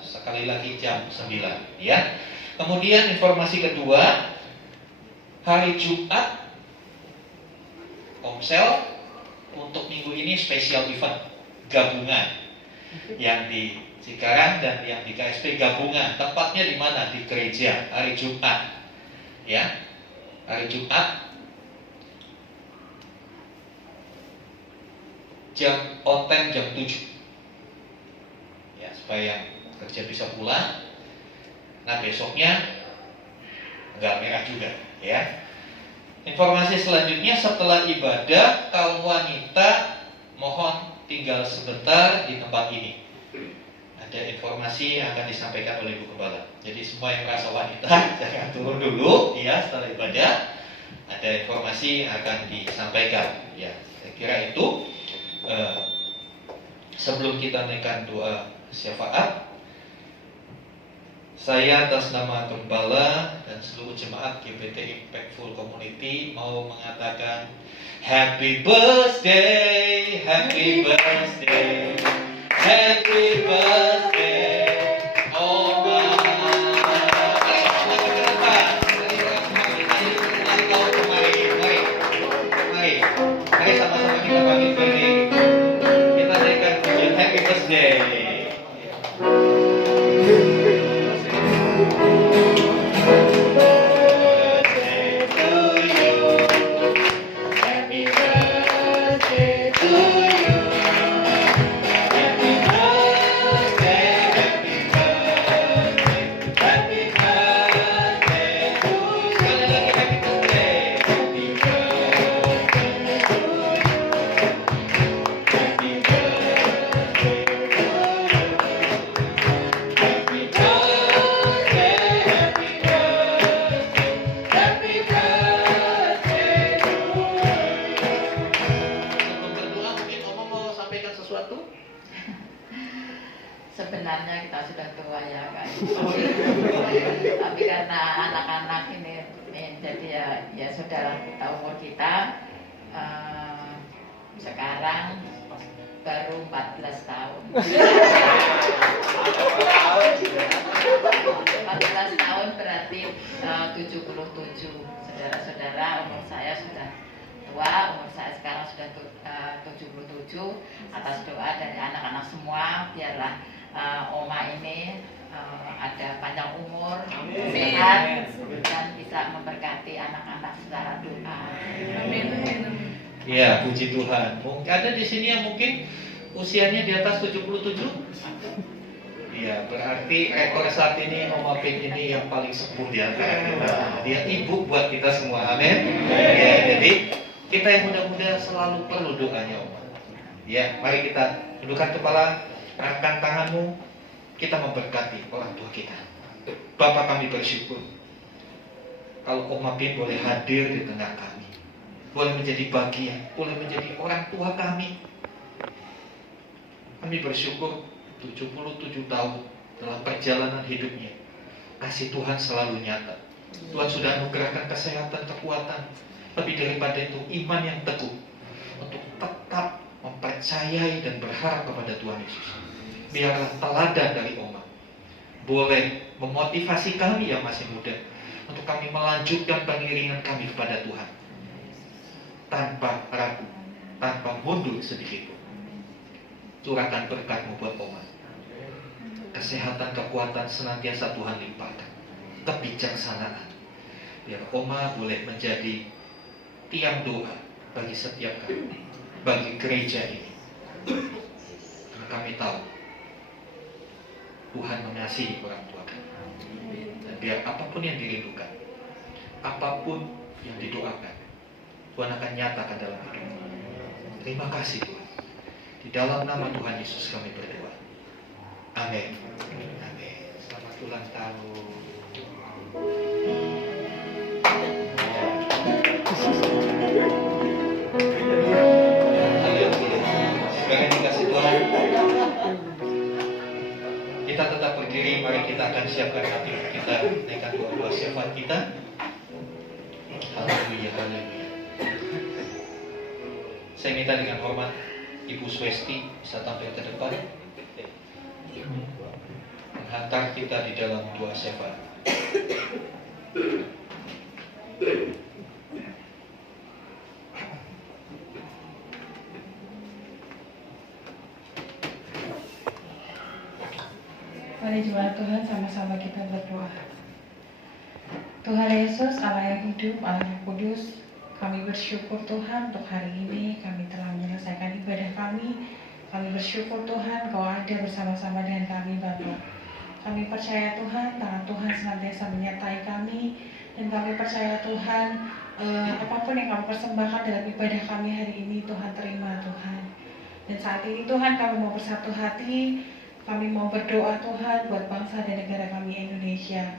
Sekali lagi jam 9, ya. Kemudian informasi kedua, hari Jumat Komsel untuk minggu ini spesial event gabungan. Yang di Cikarang dan yang di KSP gabungan. Tempatnya di mana? Di gereja hari Jumat. Ya. Hari Jumat jam on time jam 7. Ya, supaya kerja bisa pulang. Nah, besoknya enggak merah juga, ya. Informasi selanjutnya setelah ibadah kaum wanita mohon tinggal sebentar di tempat ini. Ada informasi yang akan disampaikan oleh Ibu Gembala. Jadi semua yang merasa wanita jangan turun dulu, ya, setelah ibadah. Ada informasi yang akan disampaikan. Ya, saya kira itu. Sebelum kita menaikkan doa syafaat, saya atas nama Gembala dan seluruh jemaat GBT Impactful Community mau mengatakan Happy birthday, happy birthday, happy birthday, Oma. Mari sama-sama kita panggil balik. Kita naikkan pujian happy birthday. Sebenarnya kita sudah tua ya kan, tapi karena anak-anak ini jadi ya sudah kita umur kita sekarang baru 14 tahun. 14 tahun berarti 77. Saudara-saudara, umur saya sudah tua, umur saya sekarang sudah 77. Atas doa dari anak-anak semua, biarlah Oma ini ada panjang umur, sehat, dan bisa memberkati anak-anak secara doa. Amin. Ya, puji Tuhan. Mungkin ada di sini yang mungkin usianya di atas 77. Iya, berarti rekor saat ini Oma Pink ini yang paling sepuh di antara kita. Dia ibu buat kita semua. Amin. Ya, jadi kita yang muda-muda selalu perlu doanya, Oma. Ya, mari kita tundukkan kepala. Angkat tanganmu, kita memberkati orang tua kita. Bapak, kami bersyukur kalau Oma Pin boleh hadir di tengah kami, boleh menjadi bagian, boleh menjadi orang tua kami. Kami bersyukur 77 tahun dalam perjalanan hidupnya, kasih Tuhan selalu nyata. Tuhan sudah anugerahkan kesehatan, kekuatan, lebih daripada itu iman yang teguh untuk tetap mempercayai dan berharap kepada Tuhan Yesus. Biarlah teladan dari Oma boleh memotivasi kami yang masih muda untuk kami melanjutkan pengiringan kami kepada Tuhan tanpa ragu, tanpa mundur sedikit pun. Curahkan berkat-Mu buat Oma. Kesehatan, kekuatan senantiasa Tuhan limpahkan. Kebijaksanaan. Biar Oma boleh menjadi tiang doa bagi setiap kami, bagi gereja ini. Karena kami tahu Tuhan mengasihi orang tua kami. Dan biar apapun yang dirindukan, apapun yang didoakan, Tuhan akan nyatakan dalam hidup. Terima kasih Tuhan. Di dalam nama Tuhan Yesus kami berdoa. Amin. Amin. Selamat ulang tahun. Sekarang dikasih Tuhan, kita tetap berdiri. Mari kita akan siapkan hati kita, naikkan doa syafaat kita. Haleluya, haleluya. Saya minta dengan hormat Ibu Swesti bisa tampil ke depan, menghantar kita di dalam doa syafaat. Mari jemaat Tuhan sama-sama kita berdoa. Tuhan Yesus, Allah yang hidup, Allah yang kudus, kami bersyukur Tuhan untuk hari ini kami telah menyelesaikan ibadah kami. Kami bersyukur Tuhan Kau ada bersama-sama dengan kami Bapa. Kami percaya Tuhan, tangan Tuhan senantiasa menyertai kami. Dan kami percaya Tuhan, apapun yang kami persembahkan dalam ibadah kami hari ini, Tuhan terima Tuhan. Dan saat ini Tuhan kami mau bersatu hati, kami mau berdoa Tuhan buat bangsa dan negara kami Indonesia.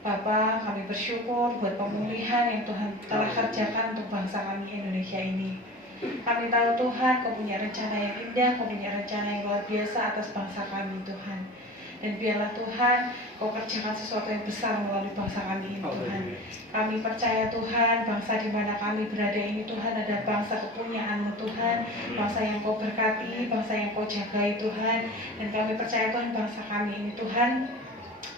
Bapa, kami bersyukur buat pemulihan yang Tuhan telah kerjakan untuk bangsa kami Indonesia ini. Kami tahu Tuhan, Kau punya rencana yang indah, Kau punya rencana yang luar biasa atas bangsa kami Tuhan. Dan biarlah Tuhan, Kau kerjakan sesuatu yang besar melalui bangsa kami ini Tuhan. Kami percaya Tuhan, bangsa di mana kami berada ini Tuhan adalah bangsa kepunyaan-Mu Tuhan. Bangsa yang Kau berkati, bangsa yang Kau jagai Tuhan. Dan kami percaya Tuhan, bangsa kami ini Tuhan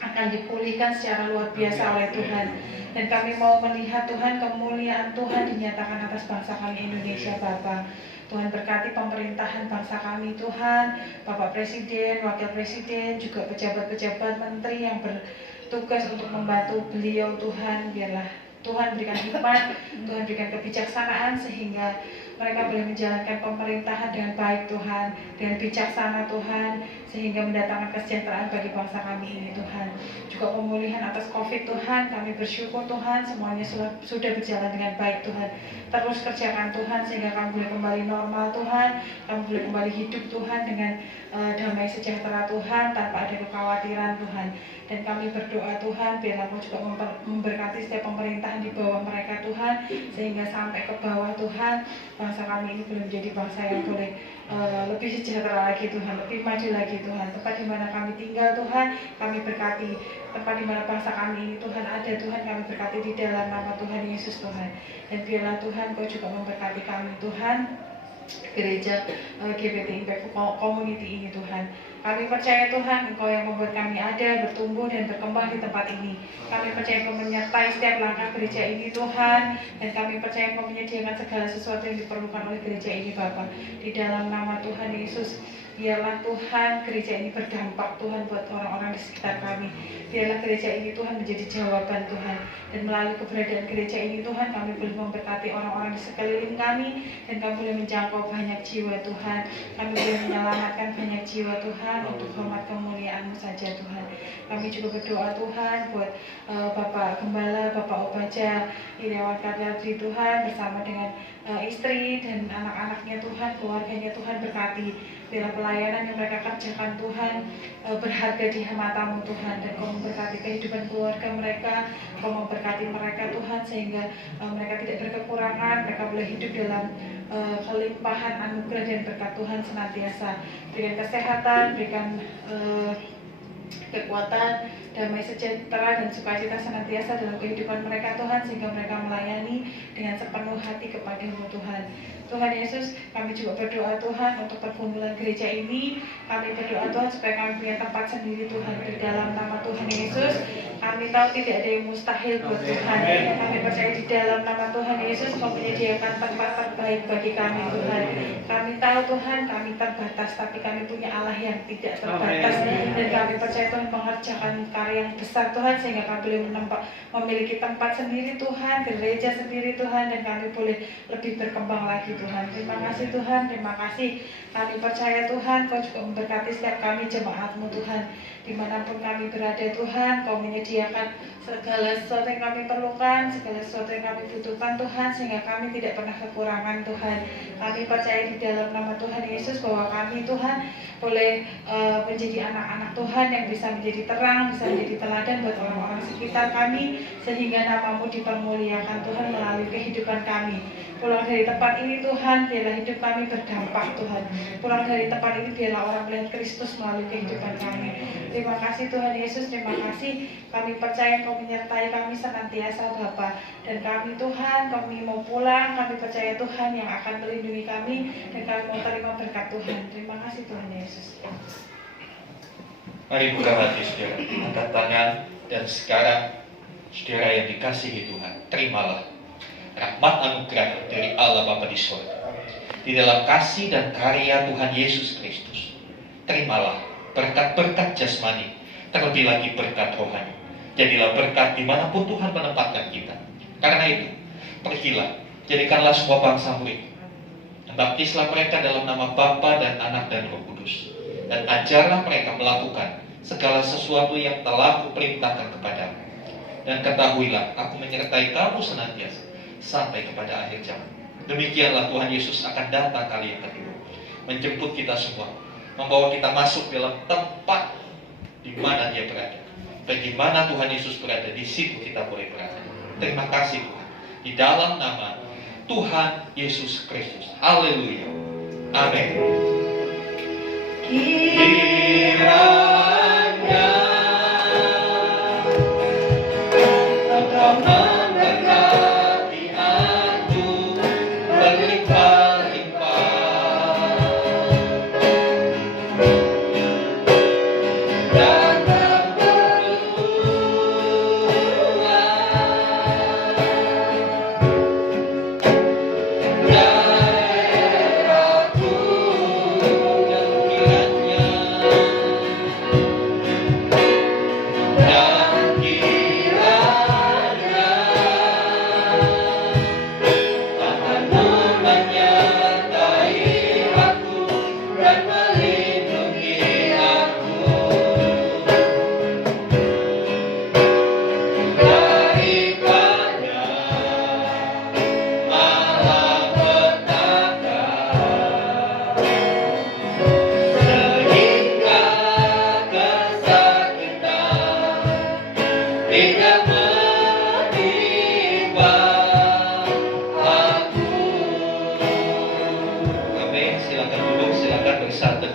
akan dipulihkan secara luar biasa oleh Tuhan. Dan kami mau melihat Tuhan, kemuliaan Tuhan dinyatakan atas bangsa kami Indonesia Bapa. Tuhan berkati pemerintahan bangsa kami Tuhan, Bapak Presiden, Wakil Presiden, juga pejabat-pejabat menteri yang bertugas untuk membantu beliau Tuhan. Biarlah Tuhan berikan hikmat, Tuhan berikan kebijaksanaan sehingga mereka boleh menjalankan pemerintahan dengan baik Tuhan, dengan bijaksana Tuhan, sehingga mendatangkan kesejahteraan bagi bangsa kami ini Tuhan. Juga pemulihan atas COVID Tuhan, kami bersyukur Tuhan, semuanya sudah berjalan dengan baik Tuhan. Terus kerjakan Tuhan sehingga kami boleh kembali normal Tuhan, kami boleh kembali hidup Tuhan dengan damai sejahtera Tuhan, tanpa ada kekhawatiran Tuhan. Dan kami berdoa Tuhan, biarlah Kau juga memberkati setiap pemerintahan di bawah mereka Tuhan, sehingga sampai ke bawah Tuhan, bangsa kami ini boleh menjadi bangsa yang boleh lebih sejahtera lagi Tuhan, lebih maju lagi Tuhan. Tempat di mana kami tinggal Tuhan, kami berkati. Tempat di mana bangsa kami ini Tuhan ada Tuhan, kami berkati di dalam nama Tuhan Yesus Tuhan. Dan biarlah Tuhan Kau juga memberkati kami Tuhan, gereja LGBT Impact Community ini Tuhan. Kami percaya Tuhan, Engkau yang membuat kami ada, bertumbuh dan berkembang di tempat ini. Kami percaya Engkau menyertai setiap langkah gereja ini Tuhan. Dan kami percaya Engkau menyediakan segala sesuatu yang diperlukan oleh gereja ini Bapa. Di dalam nama Tuhan Yesus, biarlah Tuhan gereja ini berdampak Tuhan buat orang-orang di sekitar kami. Biarlah gereja ini Tuhan menjadi jawaban Tuhan. Dan melalui keberadaan gereja ini Tuhan, kami boleh memberkati orang-orang di sekeliling kami. Dan kami boleh menjangkau banyak jiwa Tuhan. Kami boleh menyelamatkan banyak jiwa Tuhan untuk hormat kemuliaan-Mu saja Tuhan. Kami juga berdoa Tuhan buat Bapak Gembala, Bapak Obaja, Irawan Karyatri Tuhan bersama dengan istri dan anak-anaknya Tuhan, keluarganya Tuhan berkati. Biarlah pelayanan yang mereka kerjakan Tuhan berharga di mata-Mu Tuhan. Dan Kau memberkati kehidupan keluarga mereka, Kau memberkati mereka Tuhan, sehingga mereka tidak berkekurangan, mereka boleh hidup dalam kelimpahan anugerah dan berkat Tuhan senantiasa. Berikan kesehatan, berikan kekuatan, damai sejahtera dan sukacita senantiasa dalam kehidupan mereka Tuhan, sehingga mereka melayani dengan sepenuh hati kepada-Mu Tuhan. Tuhan Yesus, kami juga berdoa Tuhan untuk pergumulan gereja ini. Kami berdoa Tuhan supaya kami punya tempat sendiri Tuhan. Di dalam nama Tuhan Yesus, Kami tahu tidak ada yang mustahil buat Tuhan. Kami percaya di dalam nama Tuhan Yesus Kau menyediakan tempat terbaik bagi kami Tuhan. Kami tahu Tuhan kami terbatas, tapi kami punya Allah yang tidak terbatas. Dan kami percaya Tuhan mengerjakan karya yang besar Tuhan, sehingga kami boleh memiliki tempat sendiri Tuhan, gereja sendiri Tuhan, dan kami boleh lebih berkembang lagi Tuhan. Terima kasih Tuhan, terima kasih. Kami percaya Tuhan Kau juga memberkati setiap kami jemaat-Mu Tuhan. Dimanapun kami berada Tuhan, Kau menyediakan segala sesuatu yang kami perlukan, segala sesuatu yang kami butuhkan Tuhan, sehingga kami tidak pernah kekurangan Tuhan. Kami percaya di dalam nama Tuhan Yesus bahwa kami Tuhan boleh menjadi anak-anak Tuhan yang bisa menjadi terang, bisa menjadi teladan buat orang-orang sekitar kami, sehingga nama-Mu dipermuliakan Tuhan melalui kehidupan kami. Pulang dari tempat ini Tuhan, biarlah hidup kami berdampak Tuhan. Pulang dari tempat ini biarlah orang melihat Kristus melalui kehidupan kami. Terima kasih Tuhan Yesus, terima kasih. Kami percaya Kau menyertai kami senantiasa Bapa. Dan kami Tuhan, kami mau pulang, kami percaya Tuhan yang akan melindungi kami, dan kami mau terima berkat Tuhan. Terima kasih Tuhan Yesus. Mari buka hati saudara, angkat tangan, dan sekarang saudara yang dikasihi Tuhan, terimalah rahmat anugerah dari Allah Bapa di surga. Di dalam kasih dan karya Tuhan Yesus Kristus, terimalah berkat-berkat jasmani, terlebih lagi berkat rohani. Jadilah berkat dimanapun Tuhan menempatkan kita. Karena itu, pergilah, jadikanlah semua bangsa murid. Baptislah mereka dalam nama Bapa dan Anak dan Roh Kudus. Dan ajarlah mereka melakukan segala sesuatu yang telah Kuperintahkan kepadamu. Dan ketahuilah, Aku menyertai kamu senantiasa sampai kepada akhir zaman. Demikianlah Tuhan Yesus akan datang kali yang kedua, menjemput kita semua, membawa kita masuk dalam tempat di mana Dia berada. Bagaimana Tuhan Yesus berada, di situ kita boleh berada. Terima kasih Tuhan. Di dalam nama Tuhan Yesus Kristus. Haleluya. Amin. Kiranya Engkau memberkati aku berlimpah-limpah, dan daerahku yang kiranya